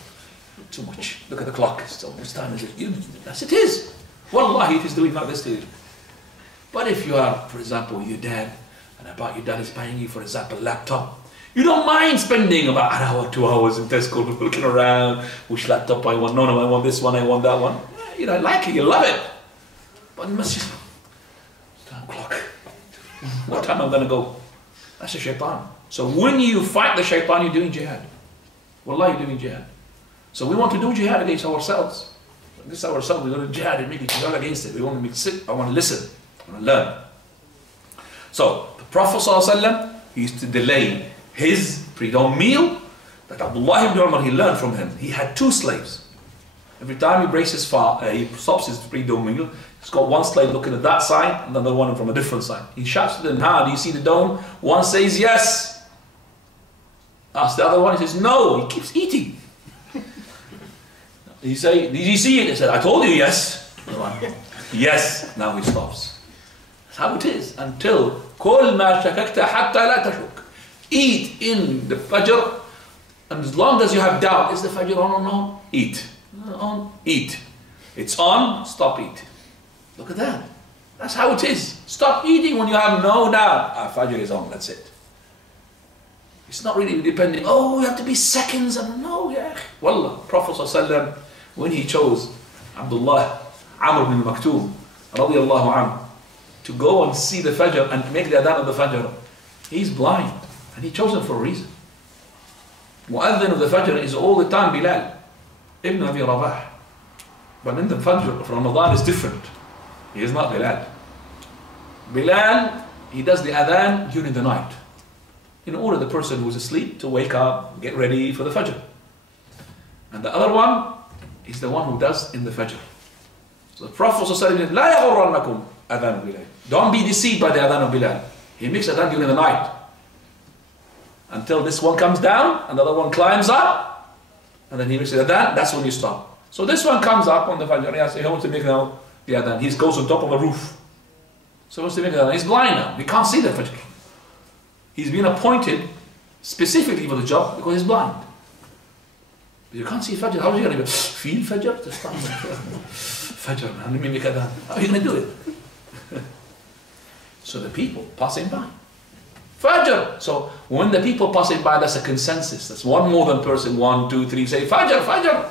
Too much. Look at the clock. Still, this time is it? Yes, it is. Wallahi, it is doing like this to you. But if you are, for example, with your dad, and about your dad is buying you, for example, a laptop, you don't mind spending about an hour, 2 hours in Tesco looking around, which laptop I want, no, I want this one, I want that one. You don't like it, you love it. But you must just, time clock. What time I'm going to go? That's a shaitan. So when you fight the shaitan, you're doing jihad. Wallah, you're doing jihad. So we want to do jihad against ourselves. Against ourselves, we're going to jihad and make it jihad against it. We want to sit, I want to listen, I want to learn. So the Prophet ﷺ used to delay his pre-dawn meal that Abdullah ibn Umar, he learned from him. He had 2 slaves. Every time he breaks his fast, he stops his pre-dawn meal, he's got one slave looking at that side and another one from a different side. He shouts to them, "Ha, do you see the dome?" One says yes. Asks the other one, he says no. He keeps eating. He say, "Did you see it?" He said, "I told you yes." Yes. Now he stops. That's how it is until كل ما شككت حتى لا تشك. Eat in the Fajr, and as long as you have doubt, is the Fajr on or no? Eat. On, eat. It's on, stop eat. Look at that. That's how it is. Stop eating when you have no doubt. Fajr is on, that's it. It's not really depending, oh, you have to be seconds, and no, yeah. Wallah, Prophet ﷺ, when he chose Abdullah, Amr bin Maktoum, radiallahu anhu, to go and see the Fajr and make the adhan of the Fajr, he's blind. And he chose him for a reason. Mu'adhin of the Fajr is all the time Bilal ibn Abi Rabah. But in the Fajr of Ramadan is different. He is not Bilal. Bilal, he does the adhan during the night, in order the person who is asleep to wake up, get ready for the Fajr. And the other one is the one who does in the Fajr. So the Prophet ﷺ, "La yaghurrannakum adhan Bilal." Don't be deceived by the adhan of Bilal. He makes adhan during the night, until this one comes down, and the other one climbs up, and then he makes the adhan, that's when you stop. So this one comes up on the Fajr, he wants to make now the adhan. He goes on top of a roof. So he wants to make the adhan. He's blind now, he can't see the Fajr. He's been appointed specifically for the job because he's blind. But you can't see Fajr, how are you going to feel Fajr? Fajr, man, let me make adhan. How are you going to do it? So the people passing by. Fajr. So when the people passing by, that's a consensus. That's one more than person, 1, 2, 3, say Fajr, Fajr.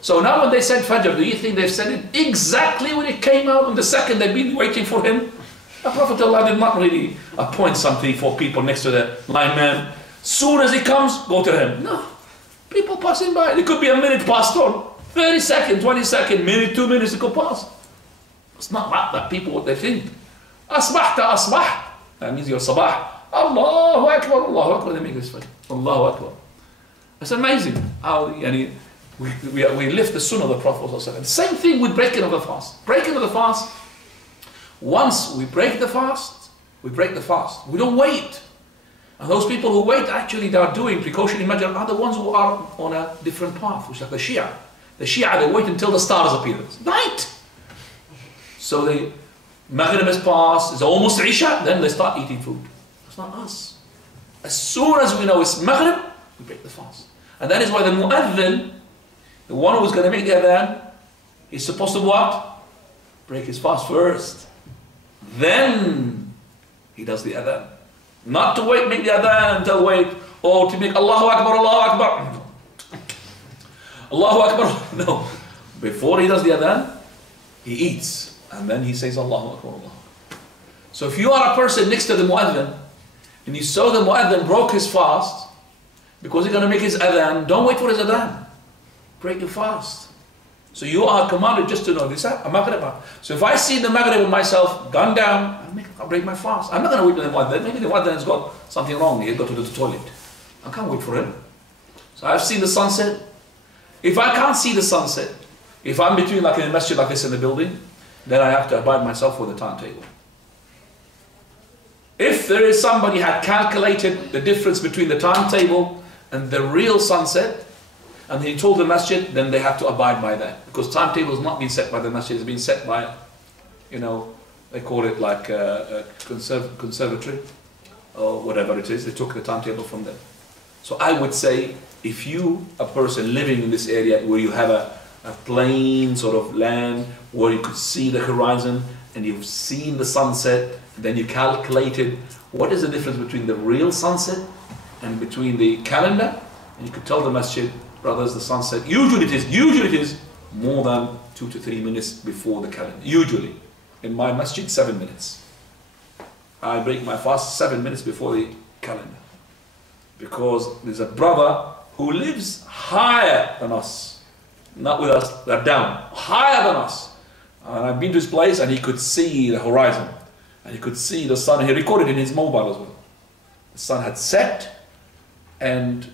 So now when they said Fajr, do you think they've said it exactly when it came out on the second they've been waiting for him? The Prophet Allah did not really appoint something for people next to the lineman. Soon as he comes, go to him. No. People passing by. It could be a minute past on. 30 seconds, 20 seconds, minute, 2 minutes, it could pass. It's not like that people what they think. Asbahta asbah. That means your sabah. Allahu Akbar, Allahu Akbar. They make this funny. Allahu Akbar. It's amazing how we lift the sunnah of the Prophet. The same thing with breaking of the fast. Breaking of the fast, once we break the fast, we break the fast. We don't wait. And those people who wait, actually, they are doing precautionary measures, are the ones who are on a different path, which is like the Shia. The Shia, they wait until the stars appear. It's night. So the Maghrib is passed, it's almost Isha, then they start eating food. It's not us. As soon as we know it's Maghrib, we break the fast. And that is why the Mu'adhin, the one who's going to make the Adhan, is supposed to what? Break his fast first. Then he does the Adhan. Not to wait, make the Adhan until wait, or to make Allahu Akbar, Allahu Akbar. Allahu Akbar. No. Before he does the Adhan, he eats. And then he says Allahu Akbar, Allahu Akbar. So if you are a person next to the Mu'adhin, and you saw the Mu'adhin broke his fast, because he's going to make his Adhan, don't wait for his Adhan. Break your fast. So you are commanded just to know this. So if I see the Maghrib of myself gone down, I'll break my fast. I'm not going to wait for the Mu'adhin. Maybe the Mu'adhin has got something wrong. He's got to the toilet. I can't wait for him. So I've seen the sunset. If I can't see the sunset, if I'm between like in a masjid like this in the building, then I have to abide myself with the timetable. If there is somebody had calculated the difference between the timetable and the real sunset, and he told the masjid, then they have to abide by that. Because timetable has not been set by the masjid, it's been set by, you know, they call it like a conservatory, or whatever it is. They took the timetable from them. So I would say, if you, a person living in this area where you have a plain sort of land, where you could see the horizon, and you've seen the sunset, and then you calculated what is the difference between the real sunset and between the calendar, and you could tell the masjid, brothers, the sunset, usually it is more than 2 to 3 minutes before the calendar. Usually. In my masjid, 7 minutes. I break my fast 7 minutes before the calendar. Because there's a brother who lives higher than us. Not with us, they're down. Higher than us. And I've been to his place and he could see the horizon. And he could see the sun. He recorded in his mobile as well. The sun had set and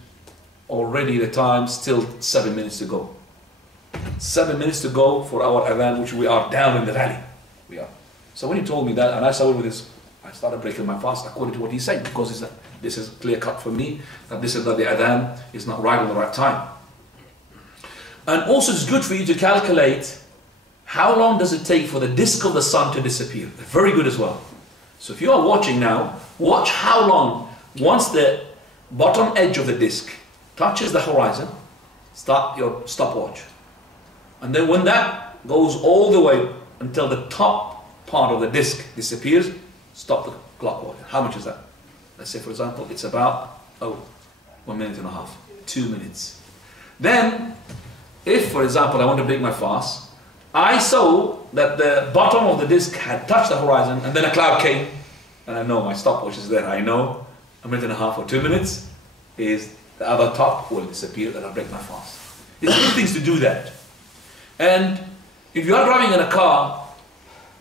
already the time still 7 minutes to go. 7 minutes to go for our Adhan, which we are down in the valley. We are. So when he told me that, and I started with this, I started breaking my fast according to what he said, because this is clear cut for me, that this is that the Adhan is not right on the right time. And also it's good for you to calculate how long does it take for the disk of the sun to disappear. They're very good as well. So if you are watching now, watch how long, once the bottom edge of the disk touches the horizon, start your stopwatch. And then when that goes all the way until the top part of the disk disappears, stop the clock watch. How much is that? Let's say, for example, it's about 1.5 minutes, 2 minutes. Then, if, for example, I want to break my fast, I saw that the bottom of the disk had touched the horizon, and then a cloud came, and I know my stopwatch is there. I know 1.5 minutes or 2 minutes is the other top will disappear, and I'll break my fast. It's good things to do that. And if you are driving in a car,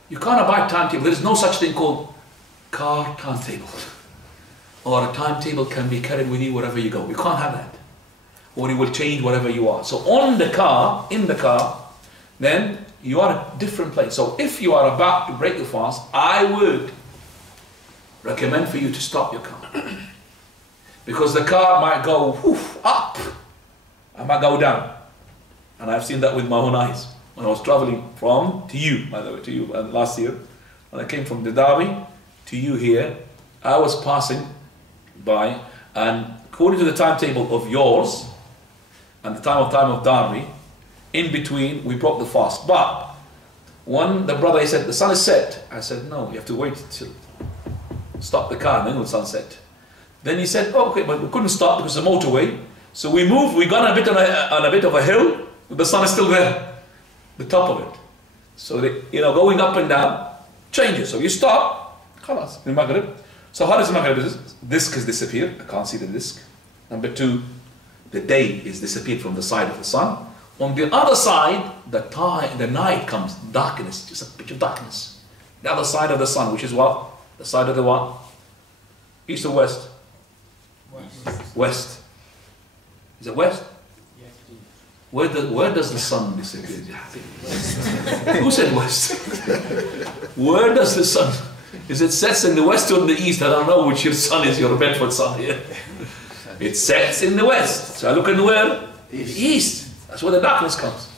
you can't abide timetable. There is no such thing called car timetable. Or a timetable can be carried with you wherever you go. You can't have that. Or it will change wherever you are. So on the car, in the car, then you are at a different place. So if you are about to break your fast, I would recommend for you to stop your car. Because the car might go up, and might go down. And I've seen that with my own eyes. When I was traveling to you, by the way, to you last year, when I came from the Derby to you here, I was passing by, and according to the timetable of yours, and the time of Derby, in between, we broke the fast. But when the brother, he said, the sun is set. I said, no, you have to wait till stop the car, and then the sun set. Then he said, oh, okay, but we couldn't stop because of the motorway. So we moved, we got on a bit of a hill, but the sun is still there, the top of it. So, going up and down changes. So you stop, khalas, in Maghrib. So how does Maghrib do? Disk has disappeared, I can't see the disk. Number two, the day is disappeared from the side of the sun. On the other side, the night comes, darkness, just a pitch of darkness. The other side of the sun, which is what? The side of the what? East or west? West. Is it west? Where does the sun disappear? Who said west? Where does the sun? Is it sets in the west or in the east? I don't know which your sun is, your Bedford sun here. It sets in the west. So I look in where? East. That's where the darkness comes.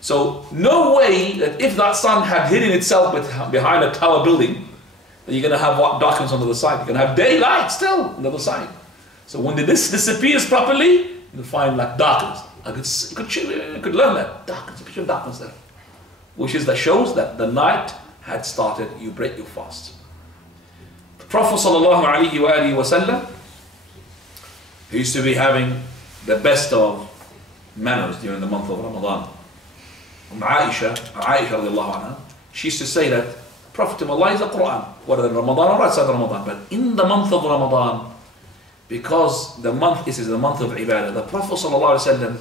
So no way that if that sun had hidden itself behind a tower building, that you're going to have what darkness on the other side. You're going to have daylight still on the other side. So when this disappears properly, you'll find like darkness. I could learn that. Darkness, a picture of darkness there. Which is that shows that the night had started, you break your fast. The Prophet ﷺ, he used to be having the best of manners during the month of Ramadan. Aisha radiallahu anha, she used to say that the Prophet of Allah is the Quran, whether in Ramadan or outside Ramadan. But in the month of Ramadan, because the month is the month of ibadah, the Prophet ﷺ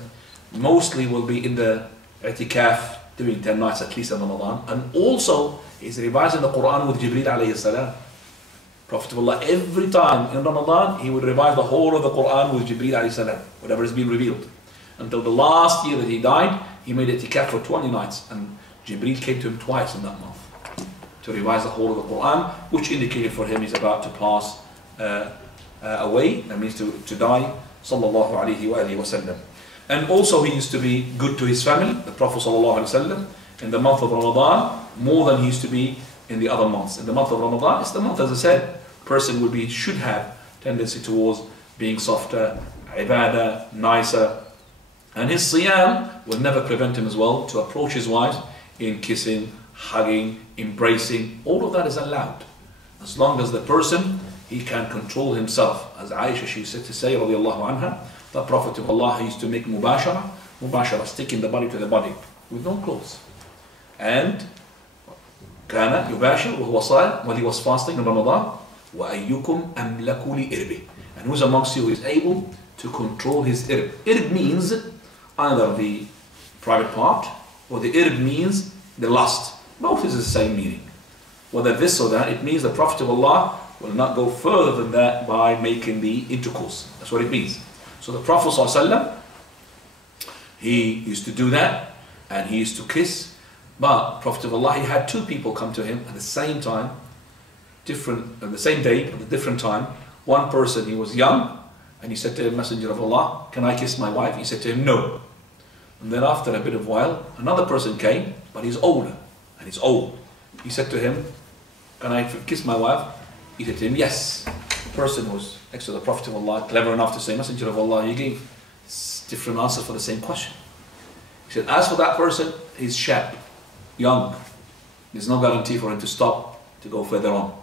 mostly will be in the i'tikaf, doing 10 nights at least in Ramadan, and also he's revising the Quran with Jibreel alayhi salam. Prophet of Allah, every time in Ramadan, he would revise the whole of the Quran with Jibreel alayhi salam, whatever has been revealed. Until the last year that he died, he made i'tikaf for 20 nights, and Jibreel came to him twice in that month to revise the whole of the Quran, which indicated for him he's about to pass away, that means to die, sallallahu alayhi wa alihi wa sallam. And also he used to be good to his family, the Prophet sallallahu alayhi wa sallam, in the month of Ramadan, more than he used to be in the other months. In the month of Ramadan, it's the month, as I said, person should have tendency towards being softer, ibadah, nicer, and his siyam will never prevent him as well to approach his wife in kissing, hugging, embracing. All of that is allowed, as long as the person, he can control himself. As Aisha, she said to say, radiallahu anha, the Prophet of Allah used to make mubashara, sticking the body to the body, with no clothes. And كان يباشر وهو صائم, when he was fasting in Ramadan, وَأَيُّكُمْ أَمْلَكُ لِإِرْبِهِ, and who's amongst you who is able to control his irb. Irb means either the private part, or the irb means the lust. Both is the same meaning. Whether this or that, it means the Prophet of Allah will not go further than that by making the intercourse. That's what it means. So the Prophet ﷺ, he used to do that, and he used to kiss. But Prophet of Allah, he had two people come to him at the same time, on the same day, at a different time. One person, he was young, and he said to him, Messenger of Allah, can I kiss my wife? He said to him, no. And then after a bit of while, another person came, but he's older, and he's old. He said to him, can I kiss my wife? He said to him, yes. The person was next to the Prophet of Allah, clever enough to say, Messenger of Allah, you gave different answers for the same question. He said, as for that person, he's shab, young. There's no guarantee for him to stop, to go further on.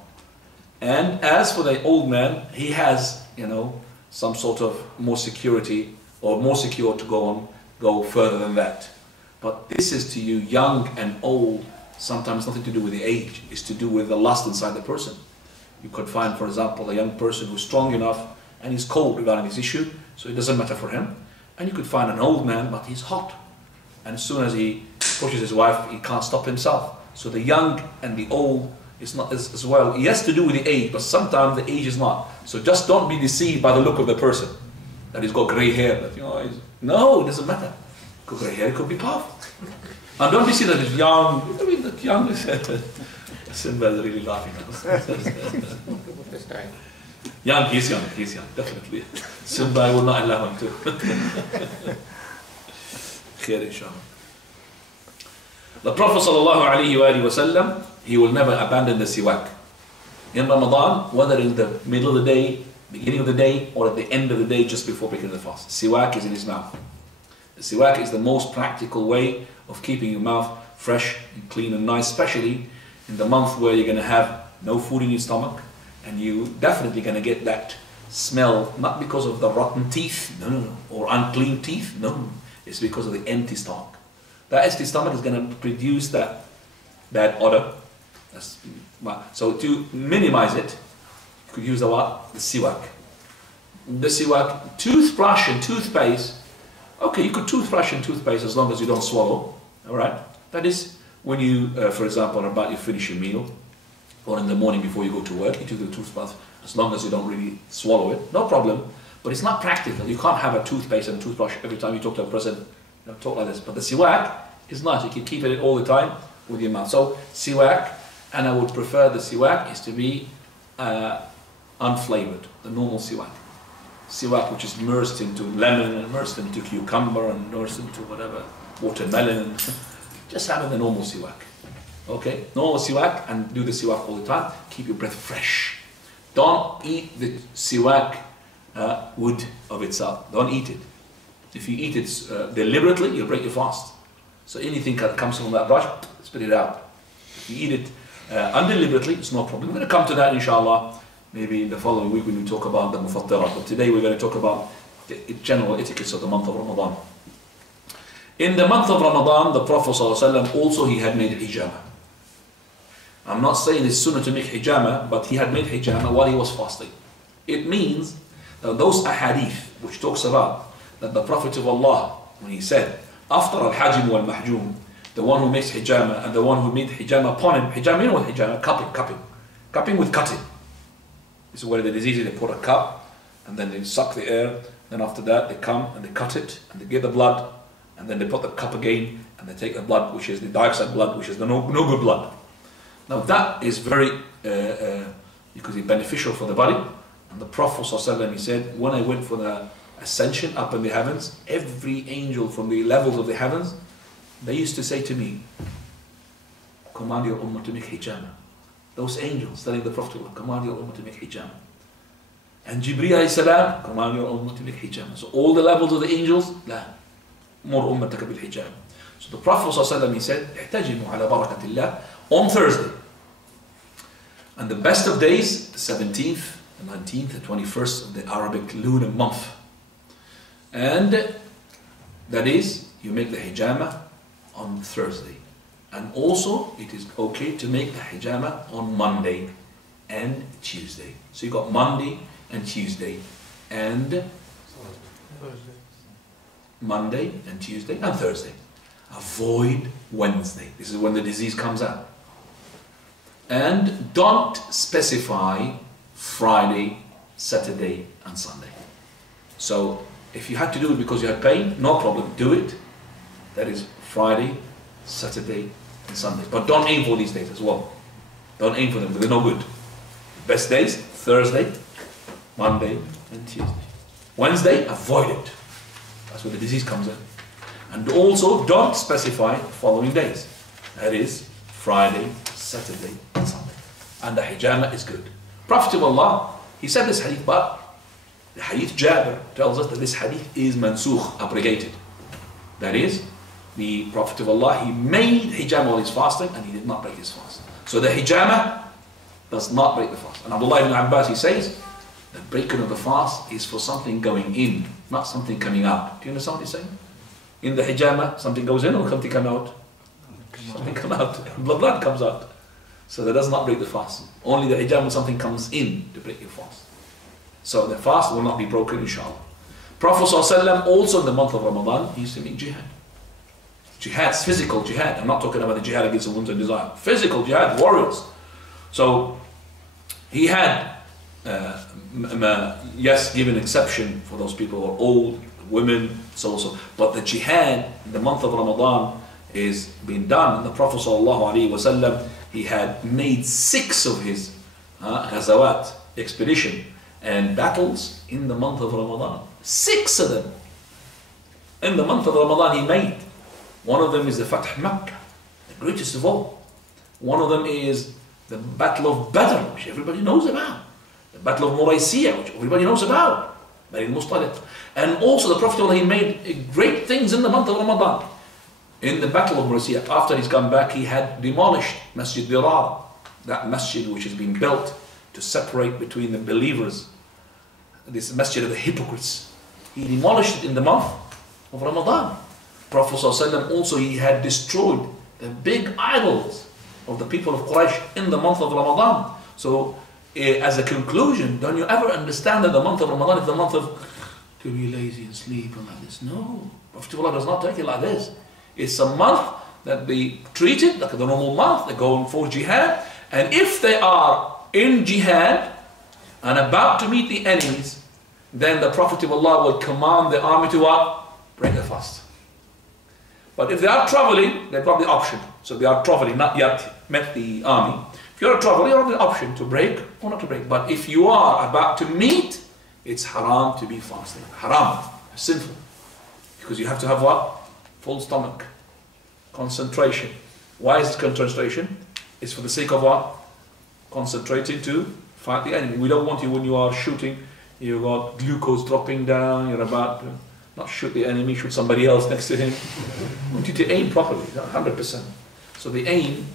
And as for the old man, he has, some sort of more security, or more secure to go further than that. But this is to you, young and old, sometimes nothing to do with the age. It's to do with the lust inside the person. You could find, for example, a young person who's strong enough and he's cold regarding this issue, so it doesn't matter for him. And you could find an old man, but he's hot. And as soon as he pushes his wife, he can't stop himself. So the young and the old is not as well. It has to do with the age, but sometimes the age is not. So just don't be deceived by the look of the person, that he's got grey hair. No, it doesn't matter. Because grey hair could be powerful. And don't be seen that he's young. I mean, that young is... Simba is really laughing now. Young, he's young, definitely. Simba, I will not allow him to. Khair, inshallah. The Prophet ﷺ, he will never abandon the siwak. In Ramadan, whether in the middle of the day, beginning of the day, or at the end of the day, just before breaking the fast. Siwak is in his mouth. The siwak is the most practical way of keeping your mouth fresh and clean and nice, especially in the month where you're going to have no food in your stomach, and you definitely going to get that smell, not because of the rotten teeth, no, or unclean teeth, no, it's because of the empty stomach. That empty stomach is going to produce that bad odor. So to minimize it, you could use the what? The siwak. The siwak, toothbrush and toothpaste. Okay, you could toothbrush and toothpaste as long as you don't swallow. All right, that is when you, for example, are about to finish your meal, or in the morning before you go to work, you do the toothbrush, as long as you don't really swallow it, no problem. But it's not practical. You can't have a toothpaste and a toothbrush every time you talk to a person, talk like this. But the siwak is nice. You can keep it all the time with your mouth. So siwak, and I would prefer the siwak is to be unflavored, the normal siwak. Siwak which is immersed into lemon, and immersed into cucumber, and immersed into whatever, watermelon. Just have the normal siwak. Okay, normal siwak, and do the siwak all the time. Keep your breath fresh. Don't eat the siwak wood of itself. Don't eat it. If you eat it deliberately, you'll break your fast. So anything that comes from that brush, spit it out. If you eat it undeliberately, it's no problem. We're going to come to that inshallah, maybe in the following week when we talk about the mufattirat. But today we're going to talk about the general etiquettes of the month of Ramadan. In the month of Ramadan, the Prophet ﷺ also he had made hijama. I'm not saying it's sunnah to make hijama, but he had made hijama while he was fasting. It means that those ahadith which talks about that the Prophet of Allah, when he said, after al-hajim wal-mahjum, the one who makes hijama and the one who made hijama upon him, hijama, you know what hijama? Cupping with cutting. This is where the disease is, they put a cup and then they suck the air, then after that they come and they cut it and they give the blood, and then they put the cup again and they take the blood, which is the dioxide blood, which is the no good blood. Now that is very because it's beneficial for the body. And the Prophet ﷺ, he said, when I went for the ascension up in the heavens, every angel from the levels of the heavens, they used to say to me, command your ummah to make hijama. Those angels telling the Prophet, command your ummah to make hijama. And Jibreel alayhi salam, command your ummah to make hijama. So all the levels of the angels, la, more ummataka bil hijama. So the Prophet ﷺ, he said, ihtajimu ala barakatillah, on Thursday. And the best of days, the 17th, the 19th, the 21st of the Arabic lunar month. And that is, you make the hijama on Thursday. And also, it is okay to make the hijama on Monday and Tuesday. So you got Monday and Tuesday and Monday and Tuesday and Thursday. Avoid Wednesday. This is when the disease comes out. And don't specify Friday, Saturday and Sunday. So if you had to do it because you had pain, no problem, do it. That is Friday, Saturday and Sunday. But don't aim for these days as well. Don't aim for them, they're no good. Best days, Thursday, Monday and Tuesday. Wednesday, avoid it. That's where the disease comes in. And also don't specify the following days. That is Friday, Saturday and Sunday. And the hijama is good. Prophet of Allah, he said this hadith, but the hadith Jabir tells us that this hadith is mansukh, abrogated. That is, the Prophet of Allah, he made hijama while he's fasting and he did not break his fast. So the hijama does not break the fast. And Abdullah ibn Abbas, he says, the breaking of the fast is for something going in, not something coming out. Do you understand what he's saying? In the hijama, something goes in or something comes out? Something comes out. Blood comes out. So that does not break the fast. Only the hijama when something comes in to break your fast. So the fast will not be broken, inshallah. Prophet ﷺ also in the month of Ramadan, he used to make jihad. Jihad, physical jihad. I'm not talking about the jihad against the wanted desire. Physical jihad, warriors. So he had, yes, given exception for those people who are old, women, so. But the jihad in the month of Ramadan is being done. And the Prophet ﷺ, he had made 6 of his ghazawat, expedition and battles in the month of Ramadan. 6 of them in the month of Ramadan he made. One of them is the Fath Makkah, the greatest of all. One of them is the Battle of Badr, which everybody knows about. The Battle of Muraysiyah, which everybody knows about. And also the Prophet, he made great things in the month of Ramadan. In the Battle of Muraysiyah, after he's come back, he had demolished Masjid Dirar, that masjid which has been built to separate between the believers, this masjid of the hypocrites. He demolished it in the month of Ramadan. Prophet ﷺ also, he had destroyed the big idols of the people of Quraysh in the month of Ramadan. So as a conclusion, don't you ever understand that the month of Ramadan is the month of to be lazy and sleep and like this? No, Prophet Allah does not take it like this. It's a month that they treat it like the normal month. They go for jihad And if they are in jihad and about to meet the enemies, then the Prophet of Allah will command the army to what? Break the fast. But if they are traveling, they're probably option. So they are traveling, not yet met the army. If you're traveling, you have the option to break or not to break. But if you are about to meet, it's haram to be fasting. Haram, sinful. Because you have to have what? Full stomach. Concentration. Why is it concentration? It's for the sake of what? Concentrating to fight the enemy. We don't want you when you are shooting, you got glucose dropping down, you're about to not shoot the enemy, shoot somebody else next to him. We want you to aim properly, 100%. So the aim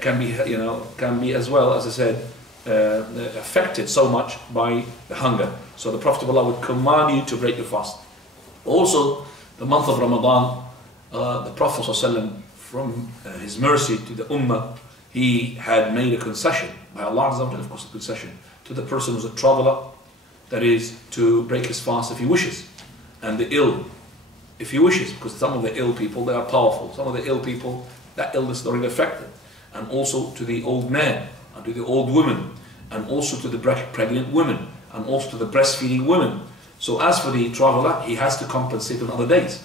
can be as well, as I said, affected so much by the hunger. So the Prophet of Allah would command you to break your fast. Also, the month of Ramadan, the Prophet ﷺ, from his mercy to the Ummah, he had made a concession by Allah, of course, a concession to the person who's a traveler, that is to break his fast if he wishes, and the ill if he wishes, because some of the ill people, they are powerful. Some of the ill people, that illness is already affected, and also to the old man, and to the old woman, and also to the pregnant women, and also to the breastfeeding women. So as for the traveler, he has to compensate on other days.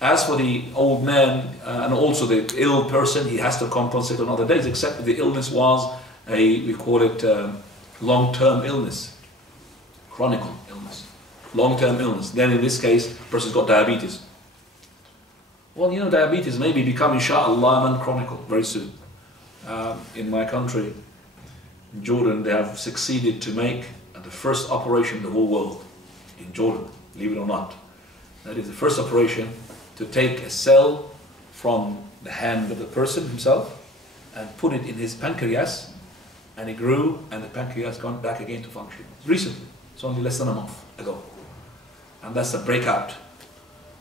As for the old man and also the ill person, he has to compensate on other days, except if the illness was we call it long-term illness, chronic illness, long-term illness. Then in this case, the person's got diabetes. Well, you know, diabetes may become, inshaAllah, non-chronic very soon. In my country, in Jordan, they have succeeded to make the first operation in the whole world, in Jordan, believe it or not. That is the first operation to take a cell from the hand of the person himself and put it in his pancreas, and it grew, and the pancreas gone back again to function. Recently, it's only less than a month ago. And that's a breakout.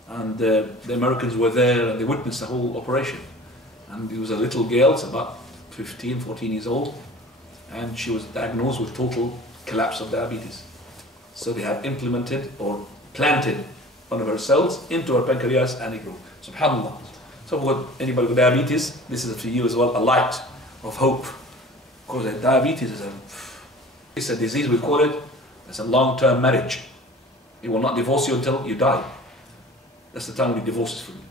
And the Americans were there and they witnessed the whole operation. And there was a little girl, it's about 15, 14 years old, and she was diagnosed with total collapse of diabetes. So they have implemented or planted one of her cells into her pancreas, and it grew. SubhanAllah. So for anybody with diabetes, this is for you as well, a light of hope. Because diabetes is a disease, we call it, it's a long-term marriage. It will not divorce you until you die. That's the time when it divorces from you.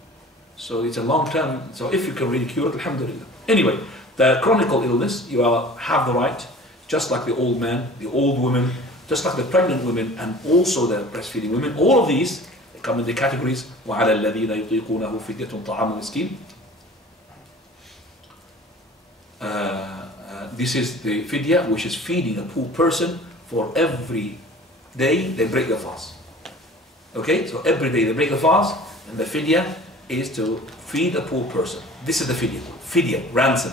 So it's a long-term, so if you can really cure it, alhamdulillah. Anyway, the chronic illness, you have the right, just like the old man, the old woman, just like the pregnant women, and also the breastfeeding women. All of these, they come in the categories, وَعَلَى الَّذِينَ يُطِيقُونَهُ فِدْيَةٌ طَعَامُ مِسْكِينٍ. This is the fidya, which is feeding a poor person for every day they break the fast. Okay, so every day they break the fast, and the fidya is to feed a poor person. This is the fidya. Fidya, ransom.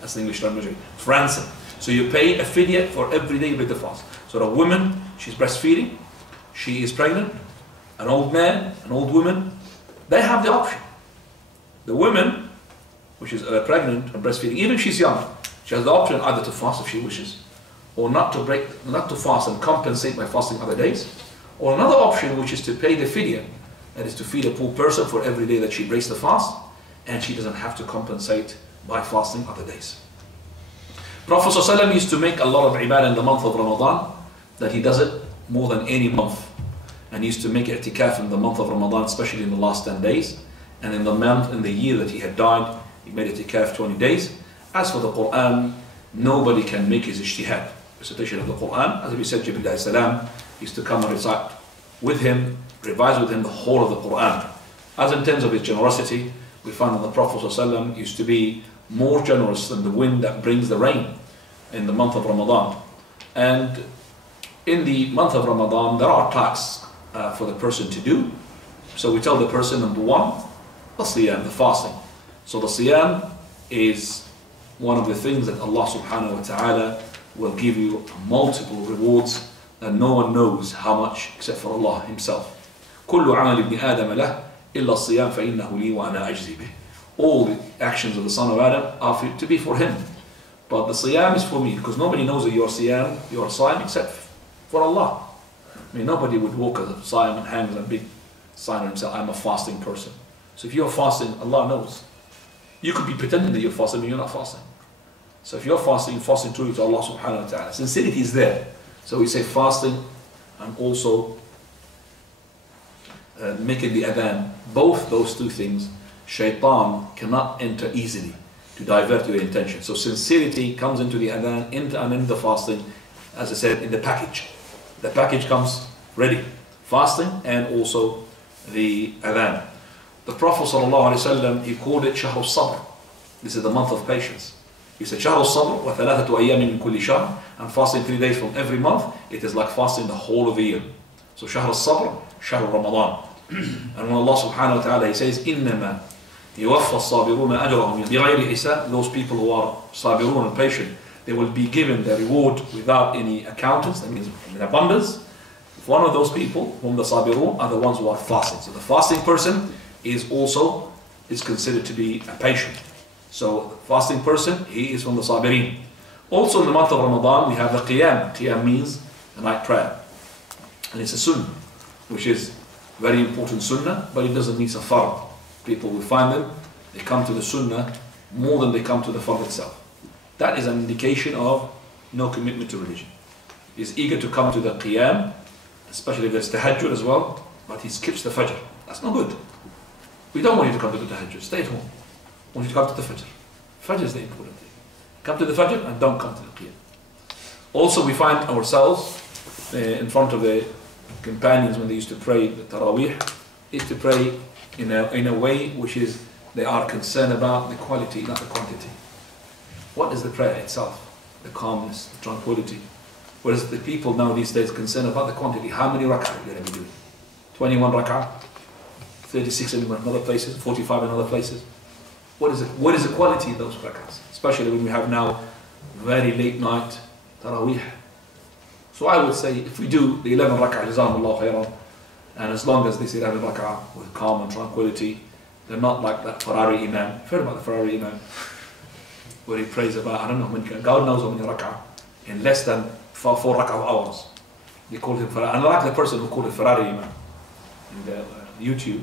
That's the English terminology. It's ransom. So you pay a fidya for every day you break the fast. So a woman, she's breastfeeding, she is pregnant, an old man, an old woman, they have the option. The woman, which is pregnant and breastfeeding, even if she's young, she has the option either to fast if she wishes, or not to fast and compensate by fasting other days, or another option, which is to pay the fidya, that is to feed a poor person for every day that she breaks the fast, and she doesn't have to compensate by fasting other days. Prophet ﷺ used to make a lot of ibadah in the month of Ramadan, that he does it more than any month, and he used to make i'tikaf in the month of Ramadan, especially in the last 10 days, and in the year that he had died, he made i'tikaf 20 days. As for the Quran, nobody can make his ijtihad. Recitation of the Quran, as we said, Jibreel alayhi salam used to come and recite with him, revise with him the whole of the Quran. As in terms of his generosity, we find that the Prophet ﷺ used to be more generous than the wind that brings the rain in the month of Ramadan. And in the month of Ramadan, there are tasks for the person to do. So we tell the person, number one, the siyam, the fasting. So the siyam is one of the things that Allah subhanahu wa ta'ala will give you multiple rewards that no one knows how much except for Allah himself. كل عمل ابن آدم له إلا الصيام فإنه لي وأنا أجزي به. All the actions of the son of Adam are to be for him. But the siyam is for me, because nobody knows that you are siyam, you are siyam except for Allah. I mean, nobody would walk as a siyam and hang a big sign on himself, I'm a fasting person. So if you're fasting, Allah knows. You could be pretending that you're fasting, but you're not fasting. So if you're fasting truly to Allah subhanahu wa ta'ala. Sincerity is there. So we say fasting and also making the adhan. Both those two things, shaitan cannot enter easily to divert your intention. So sincerity comes into the adhan and in the fasting, as I said, in the package. The package comes ready. Fasting and also the adhan. The Prophet ﷺ, he called it Shahr al-Sabr. This is the month of patience. He said, Shahr al-Sabr wa thalathatu ayyamin min kulli shahr, and fasting 3 days from every month, it is like fasting the whole of the year. So Shahr al-Sabr, Shahr Ramadan. And when Allah subhanahu wa ta'ala, he says, إِنَّمَا يُوَفَّى الصَّابِرُونَ أَجْرَهُمْ بِغَيْرِ حِسَابٍ. Those people who are sabirun and patient, they will be given their reward without any accountants, that means in abundance. One of those people, whom the sabirun, are the ones who are fasting. So the fasting person is considered to be a patient. So the fasting person, he is from the sabirin. Also in the month of Ramadan, we have the qiyam. Qiyam means the night prayer. And it's a sunnah, which is very important sunnah, but it doesn't mean a fard. People will find them, they come to the sunnah more than they come to the fard itself. That is an indication of no commitment to religion. He's eager to come to the qiyam, especially if there's tahajjud as well, but he skips the fajr. That's not good. We don't want you to come to the tahajjud, stay at home. We want you to come to the fajr. Fajr is the important thing. Come to the fajr and don't come to the qiyam. Also we find ourselves in front of the companions when they used to pray the Taraweeh, is to pray in a way which is, they are concerned about the quality, not the quantity. What is the prayer itself? The calmness, the tranquility. Whereas the people now these days concerned about the quantity. How many rak'ah are you going to be doing? 21 rak'ah, 36 in other places, 45 in other places. What is the quality in those rak'ahs? Especially when we have now very late night Taraweeh. So I would say if we do the 11 rak'ah, jazakumullahu khairan, and as long as this 11 rak'ah with calm and tranquility, they're not like that Ferrari Imam. You've heard about the Ferrari Imam? Where he prays about, I don't know, God knows how many rak'ah, in less than 4 rak'ah hours. They called him Ferrari. And I like the person who called it Ferrari Imam in the YouTube.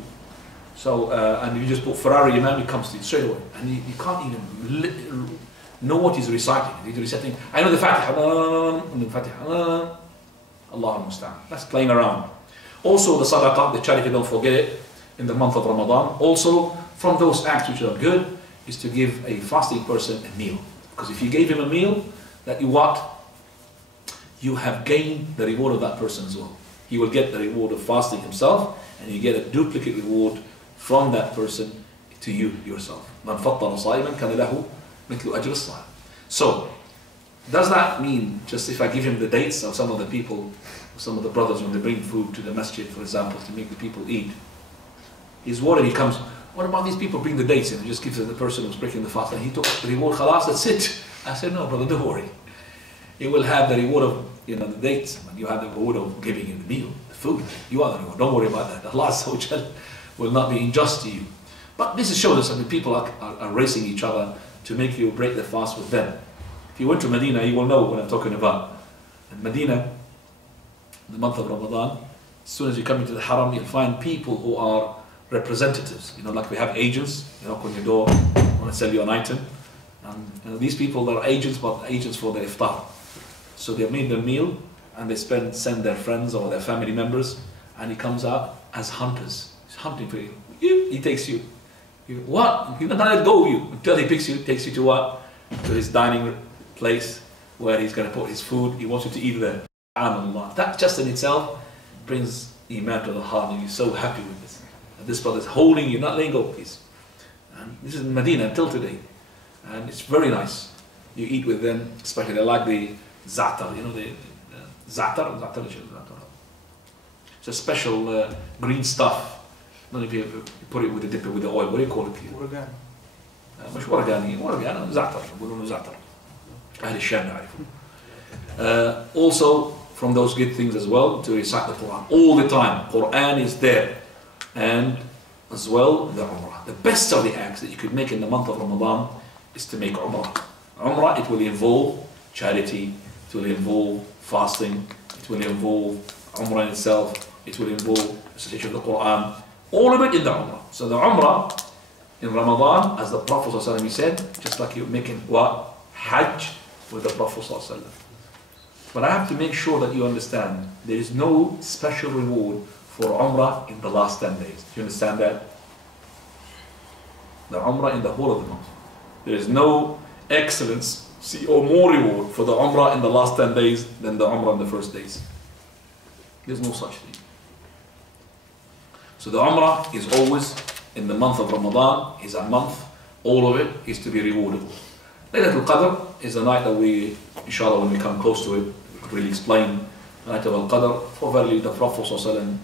So, and you just put Ferrari Imam, it comes to you straight away. And you can't even know what he's reciting. He's reciting, I know the Fatiha, and the Fatiha, Allah al-Musta'an. That's playing around. Also the sadaqah, the charity, don't forget it, in the month of Ramadan. Also, from those acts which are good, is to give a fasting person a meal. Because if you gave him a meal, that you have gained the reward of that person as well. He will get the reward of fasting himself, and you get a duplicate reward from that person to you yourself. مَنْ فَطَّرَ صَائِمًا كَانَ لَهُ مِثْلُ أَجْرِ الصَّائِمِ. So, does that mean just if I give him the dates of some of the people, some of the brothers when they bring food to the masjid, for example, to make the people eat, he's worried, he comes, what about these people bring the dates and he just gives it to the person who's breaking the fast and he took the reward, khalas, that's it. I said, no brother, don't worry. You will have the reward of the dates, and you have the reward of giving him the meal, the food. You are the reward, don't worry about that. Allah will not be unjust to you. But this shows us that people are racing each other to make you break the fast with them. If you went to Medina, you will know what I'm talking about. In Medina, in the month of Ramadan, as soon as you come into the haram, you'll find people who are representatives. Like we have agents, they knock on your door, want to sell you an item. And these people, they're agents, but agents for the iftar. So they made their meal, and they send their friends or their family members, and he comes out as hunters. He's hunting for you. He takes you. What? He doesn't let go of you until he takes you to what? To his dining place where he's going to put his food. He wants you to eat there. SubhanAllah. That just in itself brings iman to the heart, and you're so happy with this. And this brother's holding you, not letting go of this. And this is in Medina until today. And it's very nice. You eat with them, especially they like the za'atar, the za'atar. It's a special green stuff. Not if you put it with the dipper with the oil. What do you call it? Oregano. مش oregano, za'atar. يقولون za'atar. أهل الشام يعرفون. Also from those good things as well, to recite the Quran all the time. Quran is there. And as well the Umrah. The best of the acts that you could make in the month of Ramadan is to make Umrah. Umrah, it will involve charity, it will involve fasting, it will involve Umrah in itself, it will involve recitation of the Quran, all of it in the Umrah. So the Umrah in Ramadan, as the Prophet ﷺ said, just like you're making what? Hajj with the Prophet ﷺ. But I have to make sure that you understand there is no special reward for Umrah in the last 10 days. Do you understand that? The Umrah in the whole of the month. There is no excellence or more reward for the Umrah in the last 10 days than the Umrah in the first days. There's no such thing. So the Umrah is always in the month of Ramadan, is a month, all of it is to be rewarded. Laylatul Qadr is a night that we, inshallah, when we come close to it, we could really explain the night of Al-Qadr. For verily the Prophet ﷺ,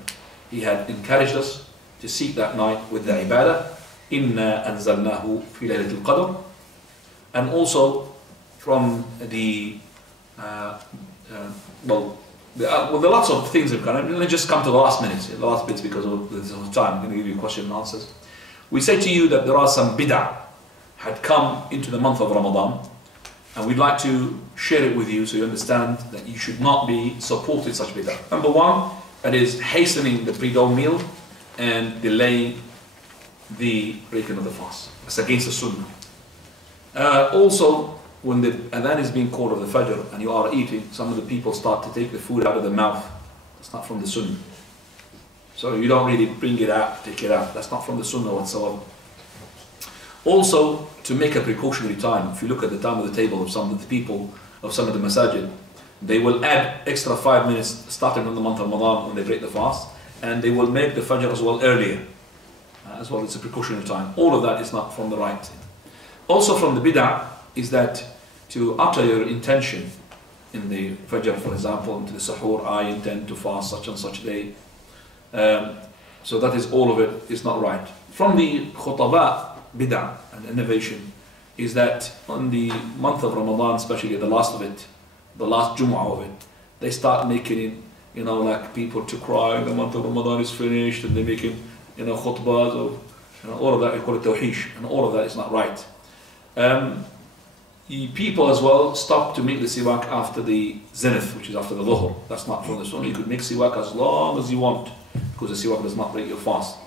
he had encouraged us to seek that night with the ibadah. Inna anzalnahu fi laylatul qadr. And also from the, there are lots of things that have gone. Let's just come to the last minutes, the last bits because of the time. I'm going to give you question and answers. We say to you that there are some bid'ah had come into the month of Ramadan, and we'd like to share it with you so you understand that you should not be supporting such bid'ah. Number one, that is hastening the pre-dawn meal and delaying the breaking of the fast. It's against the sunnah. Also, when the adhan is being called of the fajr and you are eating, some of the people start to take the food out of the mouth. That's not from the sunnah. So you don't really bring it out, take it out. That's not from the sunnah whatsoever. Also, to make a precautionary time. If you look at the time of the table of some of the people, of some of the masajid, they will add extra 5 minutes starting from the month of Ramadan when they break the fast, and they will make the fajr as well earlier. As well, it's a precautionary time. All of that is not from the right. Also from the bid'ah is that to utter your intention in the fajr, for example, into the sahur, I intend to fast such and such day. So that is all of it is not right. From the khutbah bid'ah and innovation is that on the month of Ramadan, especially the last of it, the last Jumu'ah of it, they start making it, like people to cry, the month of Ramadan is finished, and they're making, khutbahs of, all of that, we call it tawhish, and all of that is not right. People as well stop to make the siwak after the zenith, which is after the dhuhr. That's not from the sunnah. You could make siwak as long as you want, because the siwak does not break your fast.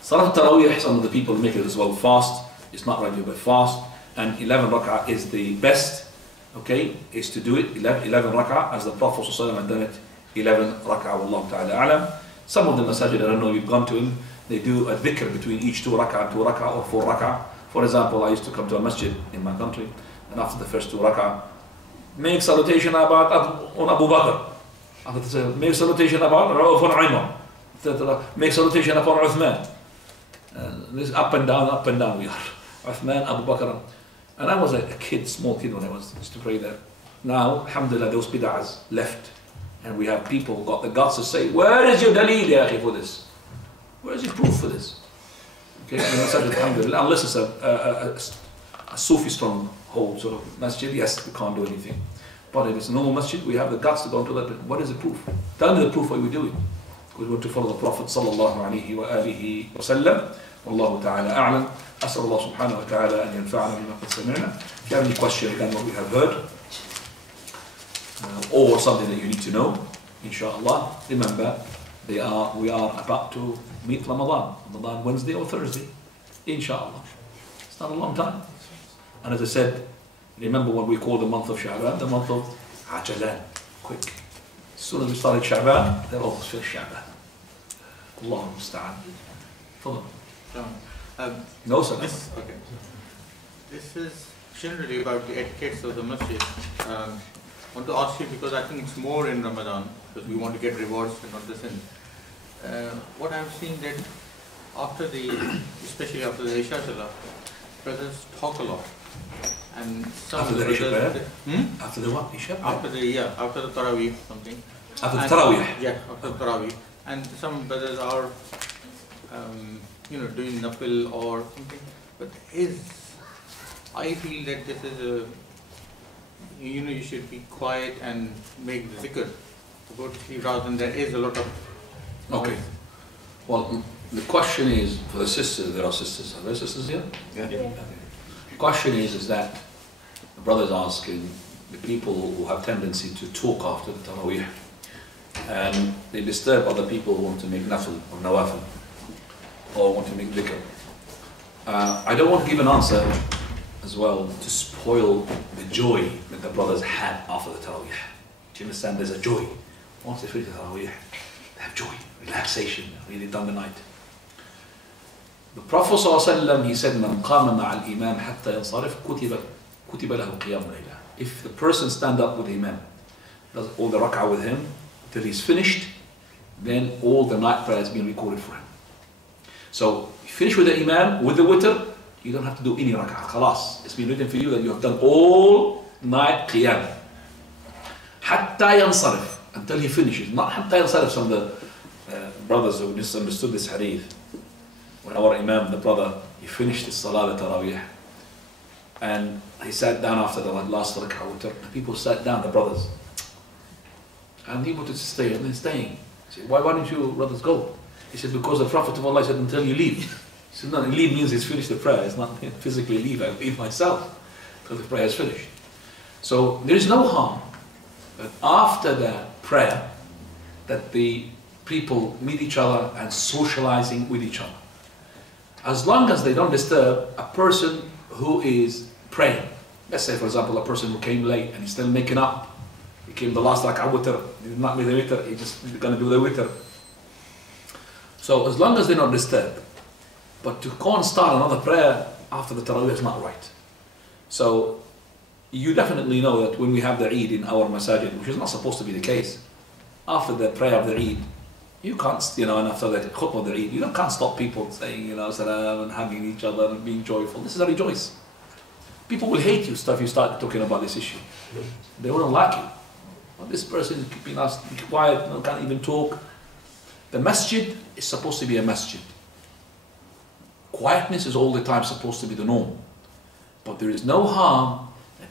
Salat al-Tarawih, some of the people make it as well fast. It's not regular, but fast. And 11 rak'ah is the best, is to do it 11 rak'ah as the Prophet ﷺ had done it 11 rak'ah, wallahu ta'ala a'lam. Some of the masajid, I don't know if you've gone to them, they do a dhikr between each 2 rak'ah, 2 rak'ah or 4 rak'ah. For example, I used to come to a masjid in my country, and after the first 2 rak'ah, make salutation about on Abu Bakr. After make salutation about Umar. Make salutation upon Uthman. This up and down we are. Uthman, Abu Bakr. And I was a kid, small kid when I used to pray there. Now, alhamdulillah, those bid'ahs left. And we have people who got the guts to say, where is your daleel, ya akhi, for this? Where is your proof for this? Alhamdulillah, unless it's a Sufi stronghold sort of masjid, yes, we can't do anything. But if it's a normal masjid, we have the guts to go into that. But what is the proof? Tell me the proof what we're doing. We want to follow the Prophet sallallahu alayhi wa alihi wa sallam. Wallahu ta'ala a'lam. As'al Allah subhanahu wa ta'ala an yanfa'ana bima qad sami'na. If you have any question again what we have heard, or something that you need to know, inshallah, remember, we are about to meet Ramadan Wednesday or Thursday, inshallah. It's not a long time. And as I said, remember what we call the month of Sha'ban, the month of Ajalan, quick. As soon as we started Sha'ban, they're almost finished Sha'ban. Allahu musta'an. Follow. No, sir. This is generally about the etiquettes of the masjid. I want to ask you because I think it's more in Ramadan, because we want to get rewards and not the sin. What I'm seeing that especially after the Isha Salah, brothers talk a lot. And some after the Isha prayer? After the what? Isha prayer? After the Tarawih something. After the Tarawih? Yeah, after the Tarawih. And some brothers are doing nafil or something. But I feel that this is you should be quiet and make the zikr to go to sleep rather than there is a lot of noise. Okay. Well, the question is, for the sisters, there are sisters. Are there sisters here? Yeah. The question is that the brother's asking the people who have tendency to talk after the Tarawih, and they disturb other people who want to make nafil or nawafil, or want to make dhikr. I don't want to give an answer as well to spoil the joy that the brothers had after the Taraweeh. Do you understand? There's a joy. Once they finish the Taraweeh, they have joy, relaxation, really done the night. The Prophet ﷺ, he said, "Man qama ma'a al-imam hatta yansarif kutiba lahu qiyam layla." If the person stand up with the imam, does all the rak'ah with him till he's finished, then all the night prayer has been recorded for him. So you finish with the imam, with the witr, you don't have to do any rak'ah. Khalas, it's been written for you that you have done all night qiyam. Hatta yansarif, until he finishes. Not hatta yansarif. Some of the brothers who misunderstood this hadith. When our imam, the brother, he finished his salah, the Taraweeh, and he sat down after the last rak'ah witr, and people sat down, the brothers, and he wanted to stay, and then staying. He said, why don't you brothers go? He said, because the Prophet of Allah said, until you leave. He said, no, leave means he's finished the prayer. It's not physically leave, I leave myself, because the prayer is finished. So there is no harm that after the prayer, that the people meet each other and socializing with each other. As long as they don't disturb a person who is praying. Let's say, for example, a person who came late and he's still making up. He came the last rak'ah witr, he did not make the witr, he's just going to do the witr. So as long as they're not disturbed. But to go and start another prayer after the Taraweeh is not right. So you definitely know that when we have the Eid in our masajid, which is not supposed to be the case, after the prayer of the Eid, you can't, and after the khutbah of the Eid, you can't stop people saying, salam and hugging each other and being joyful. This is a rejoice. People will hate you if you start talking about this issue. They wouldn't like you. Well, this person is keeping us quiet, can't even talk. The masjid is supposed to be a masjid. Quietness is all the time supposed to be the norm. But there is no harm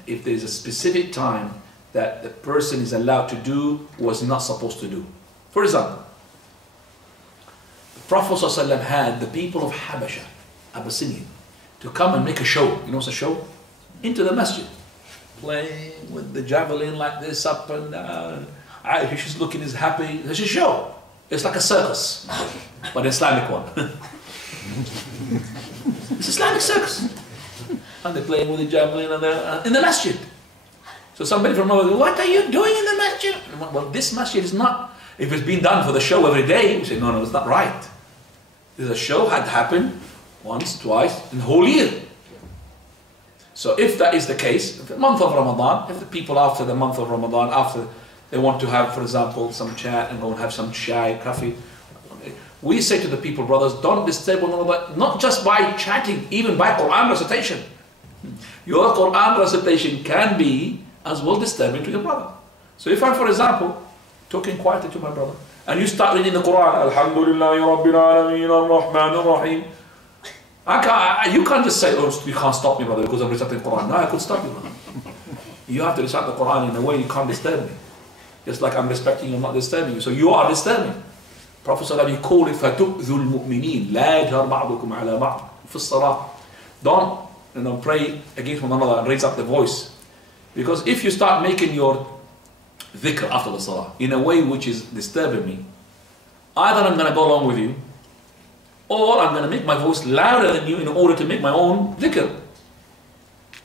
if there is a specific time that the person is allowed to do what he's not supposed to do. For example, the Prophet ﷺ had the people of Habasha, Abyssinia, to come and make a show. You know what's a show? Into the masjid. Playing with the javelin like this, up and down. Aisha's looking as happy. It's a show. It's like a circus, but an Islamic one. It's Islamic circus. And they're playing with the javelin and they're in the masjid. So somebody from over, what are you doing in the masjid? Well, this masjid is not, if it's been done for the show every day, we say, no, it's not right. The show had happened once, twice, in the whole year. So if that is the case, the month of Ramadan, if the people after the month of Ramadan, after they want to have, for example, some chat and go and have some chai, coffee, we say to the people, brothers, don't disturb one another, not just by chatting, even by Quran recitation. Your Quran recitation can be as well disturbing to your brother. So if I'm, for example, talking quietly to my brother, and you start reading the Quran, Alhamdulillahi Rabbil Alameen, Ar-Rahman Ar-Rahim, you can't just say, oh, you can't stop me, brother, because I'm reciting the Quran. No, I could stop you, brother. You have to recite the Quran in a way you can't disturb me. Just like I'm respecting you, I'm not disturbing you. So you are disturbing. Prophet ﷺ, he called it فَتُؤْذُ الْمُؤْمِنِينَ لَا يَجْهَرْ بَعْضُكُمْ عَلَى بَعْضٍ فِي الصَّلَاةِ. Don't pray against one another and raise up the voice. Because if you start making your dhikr after the salah in a way which is disturbing me, either I'm going to go along with you, or I'm going to make my voice louder than you in order to make my own dhikr.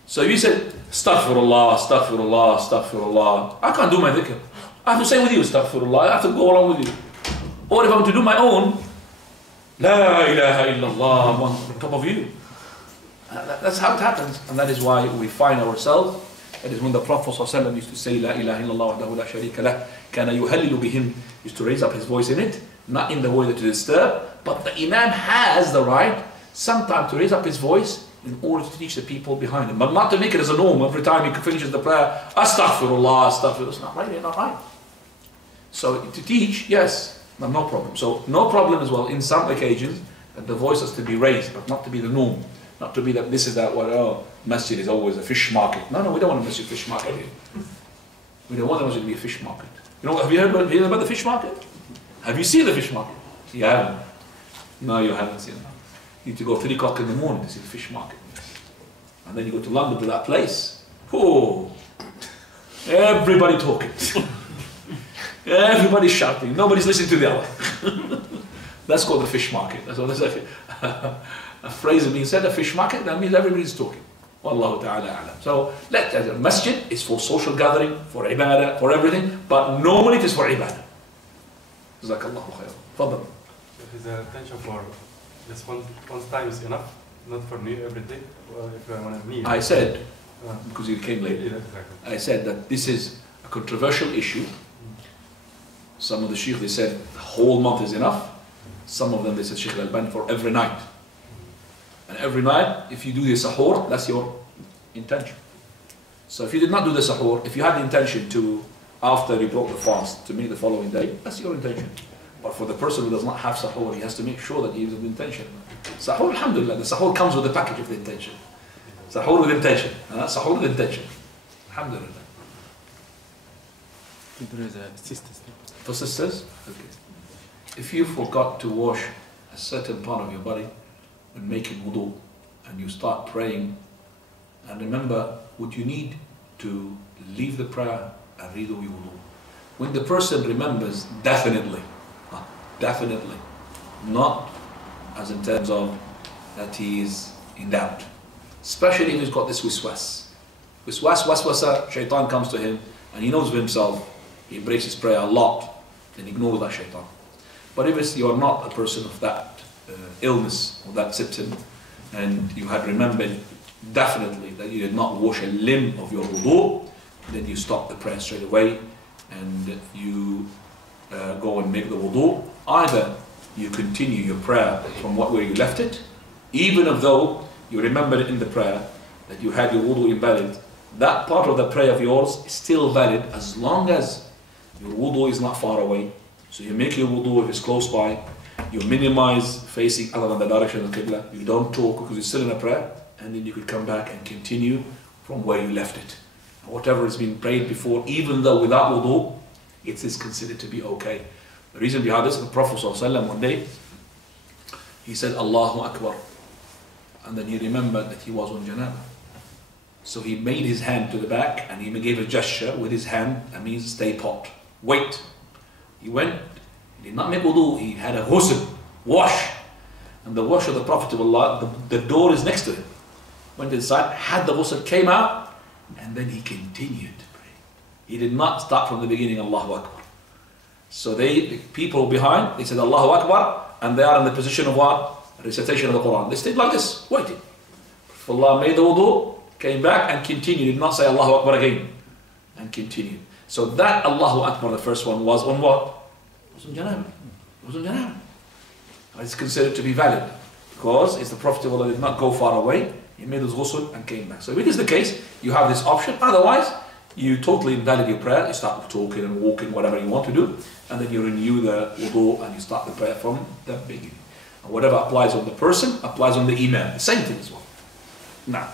So you said, Astaghfirullah, Astaghfirullah, Astaghfirullah. I can't do my dhikr. I have to say with you, Astaghfirullah. I have to go along with you. Or if I'm to do my own, La ilaha illallah, I'm on top of you. That's how it happens. And that is why we find ourselves. That is when the Prophet ﷺ used to say, La ilaha illallah wahdahu la sharika lah, kana yuhallilu bihim, used to raise up his voice in it, not in the way that to disturb, but the Imam has the right sometimes to raise up his voice in order to teach the people behind him, but not to make it as a norm. Every time he finishes the prayer, Astaghfirullah, Astaghfirullah. It's not right, it's not right. So to teach, yes, no problem. So no problem as well in some occasions that the voice has to be raised, but not to be the norm. Not to be that this is that what, oh, masjid is always a fish market. No, we don't want a masjid fish market here. We don't want the masjid to be a fish market. You know, have you heard about the fish market? Have you seen the fish market? You haven't. No, you haven't seen it. You need to go 3 o'clock in the morning to see the fish market. And then you go to London to that place. Oh, everybody talking. Everybody's shouting. Nobody's listening to the other. That's called the fish market. That's what they say. A phrase being said, a fish market, that means everybody's talking. Wallahu ta'ala a'lam. So, the masjid is for social gathering, for ibadah, for everything, but normally it is for ibadah. Jazakallahu khair. Fadal. Is the intention for this one time is enough, not for new every day? Well, if I want to need. I said, because you came late, Yeah, exactly. I said that this is a controversial issue. Some of the Sheikh, they said the whole month is enough. Some of them, they said Sheikh Al-Albani for every night. And every night, if you do the sahur, that's your intention. So if you did not do the sahur, if you had the intention to, after you broke the fast, to make the following day, that's your intention. But for the person who does not have sahur, he has to make sure that he has the intention. Sahur, alhamdulillah, the sahur comes with the package of the intention. Sahur with intention. Sahur with intention. Alhamdulillah. There is a sisters. For sisters? Okay. If you forgot to wash a certain part of your body when making wudu, and you start praying, and remember what you need to leave the prayer and redo your wudu. When the person remembers, definitely, not as in terms of that he is in doubt. Especially if he's got this waswas. Waswasa, shaitan comes to him and he knows of himself, he breaks his prayer a lot, then ignore that shaitan. But if you are not a person of that illness or that symptom, and you had remembered definitely that you did not wash a limb of your wudu, then you stop the prayer straight away and you go and make the wudu. Either you continue your prayer from where you left it, even though you remembered in the prayer that you had your wudu invalid, that part of the prayer of yours is still valid as long as your wudu is not far away. So you make your wudu if it's close by, you minimize facing other than the direction of the Qibla, you don't talk because you're still in a prayer, and then you could come back and continue from where you left it. And whatever has been prayed before, even though without wudu, it is considered to be okay. The reason behind this, the Prophet ﷺ one day, he said Allahu Akbar, and then he remembered that he was on janabah. So he made his hand to the back and he gave a gesture with his hand, that means stay put, wait. He went, he did not make wudu, he had a ghusl, wash. And the wash of the Prophet of Allah, the door is next to him. Went inside, had the ghusl, came out, and then he continued to pray. He did not start from the beginning, Allahu Akbar. So the people behind, they said Allahu Akbar, and they are in the position of what? Recitation of the Quran. They stayed like this, waiting. Allah made the wudu, came back and continued, did not say Allahu Akbar again, and continued. So that Allahu Akbar, the first one, was on what? It was on janabah. It was on janabah. It's considered to be valid because it's the Prophet of Allah did not go far away. He made his ghusl and came back. So if it is the case, you have this option. Otherwise, you totally invalid your prayer. You start talking and walking, whatever you want to do, and then you renew the wudu and you start the prayer from the beginning. And whatever applies on the person applies on the imam. The same thing as well. Now,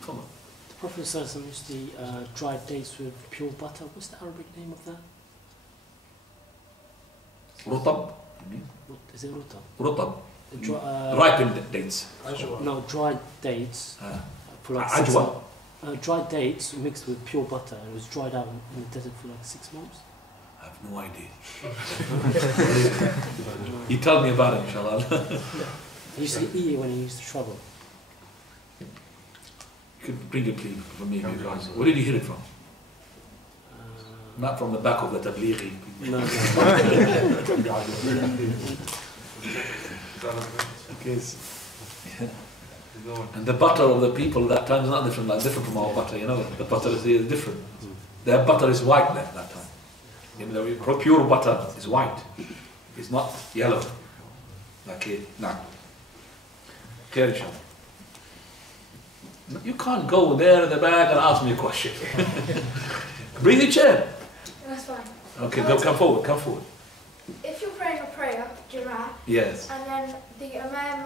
come on. The Prophet ﷺ used to dry dates with pure butter. What's the Arabic name of that? Rutab. What is it? Rutab. Rutab. Ripened dates. No, dried dates. For like Ajwa. Dried dates mixed with pure butter, and it was dried out in the desert for like 6 months. I have no idea. You tell me about it, inshallah. He used to eat it when he used to travel. You could bring it please for me, because where did you hear it from? Not from the back of the tablighi. No. And the butter of the people at that time is not different, like different from our butter, you know. The butter is different. Their butter is white at that time. You know, the pure butter is white. It's not yellow. Like it now. Clear, inshallah. You can't go there in the back and ask me a question. Bring the chair. That's fine. Okay, go, come forward, come forward. If you're praying a prayer, Jum'ah, Yes. and then the Imam,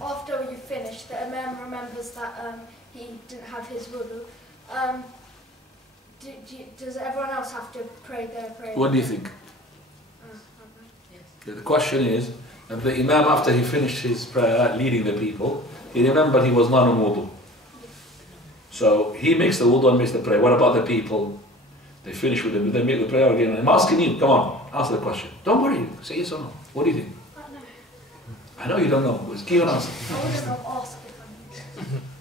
after you finish, the Imam remembers that he didn't have his wudu, does everyone else have to pray their prayer? What do you think? The question is, that the Imam, after he finished his prayer, leading the people, he remembered he was not on wudu. So he makes the wudu and makes the prayer. What about the people? They finish with it, they make the prayer again. I'm asking you, come on, answer the question. Don't worry, say yes or no. What do you think? I don't know. I know you don't know, but keep on asking. I wouldn't have asked if I knew.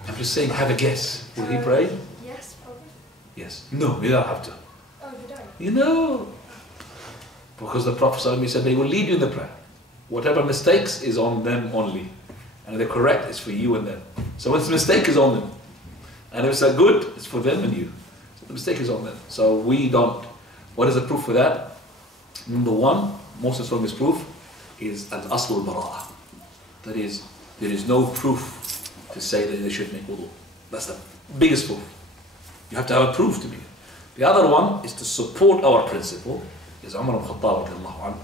I'm just saying, have a guess. Will he pray? Yes, probably. Yes. No, you don't have to. Oh, you don't? You know. Because the Prophet ﷺ said they will lead you in the prayer. Whatever mistakes is on them only. And if they're correct, it's for you and them. So when the mistake is on them, and if it's a good, it's for them and you. So the mistake is on them. So we don't. What is the proof for that? Number one, most of the strongest proof is al-asl al-bara'ah. That is, there is no proof to say that they should make wudu. That's the biggest proof. You have to have a proof to be. The other one is to support our principle. Is Umar ibn Khattab radiallahu anhu.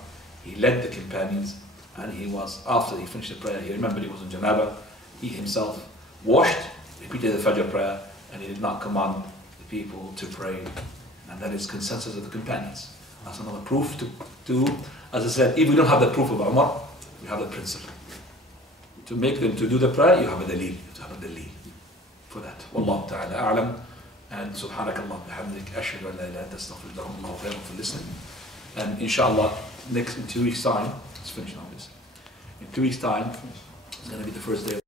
He led the companions, and he was, after he finished the prayer, he remembered he was in Janaba. He himself washed, repeated the Fajr prayer, and he did not command the people to pray. And that is consensus of the companions. That's another proof to, as I said, if we don't have the proof of Umar, we have the principle. To make them to do the prayer, you have a dalil. You have to have a dalil for that. Wallahu ta'ala a'lam. And subhanakallah bihamdik, ashhadu an la ilaha illa anta astaghfiruka wa atubu ilayk for listening. And inshallah, in 2 weeks' time, let's finish on this. In 2 weeks' time, it's going to be the first day.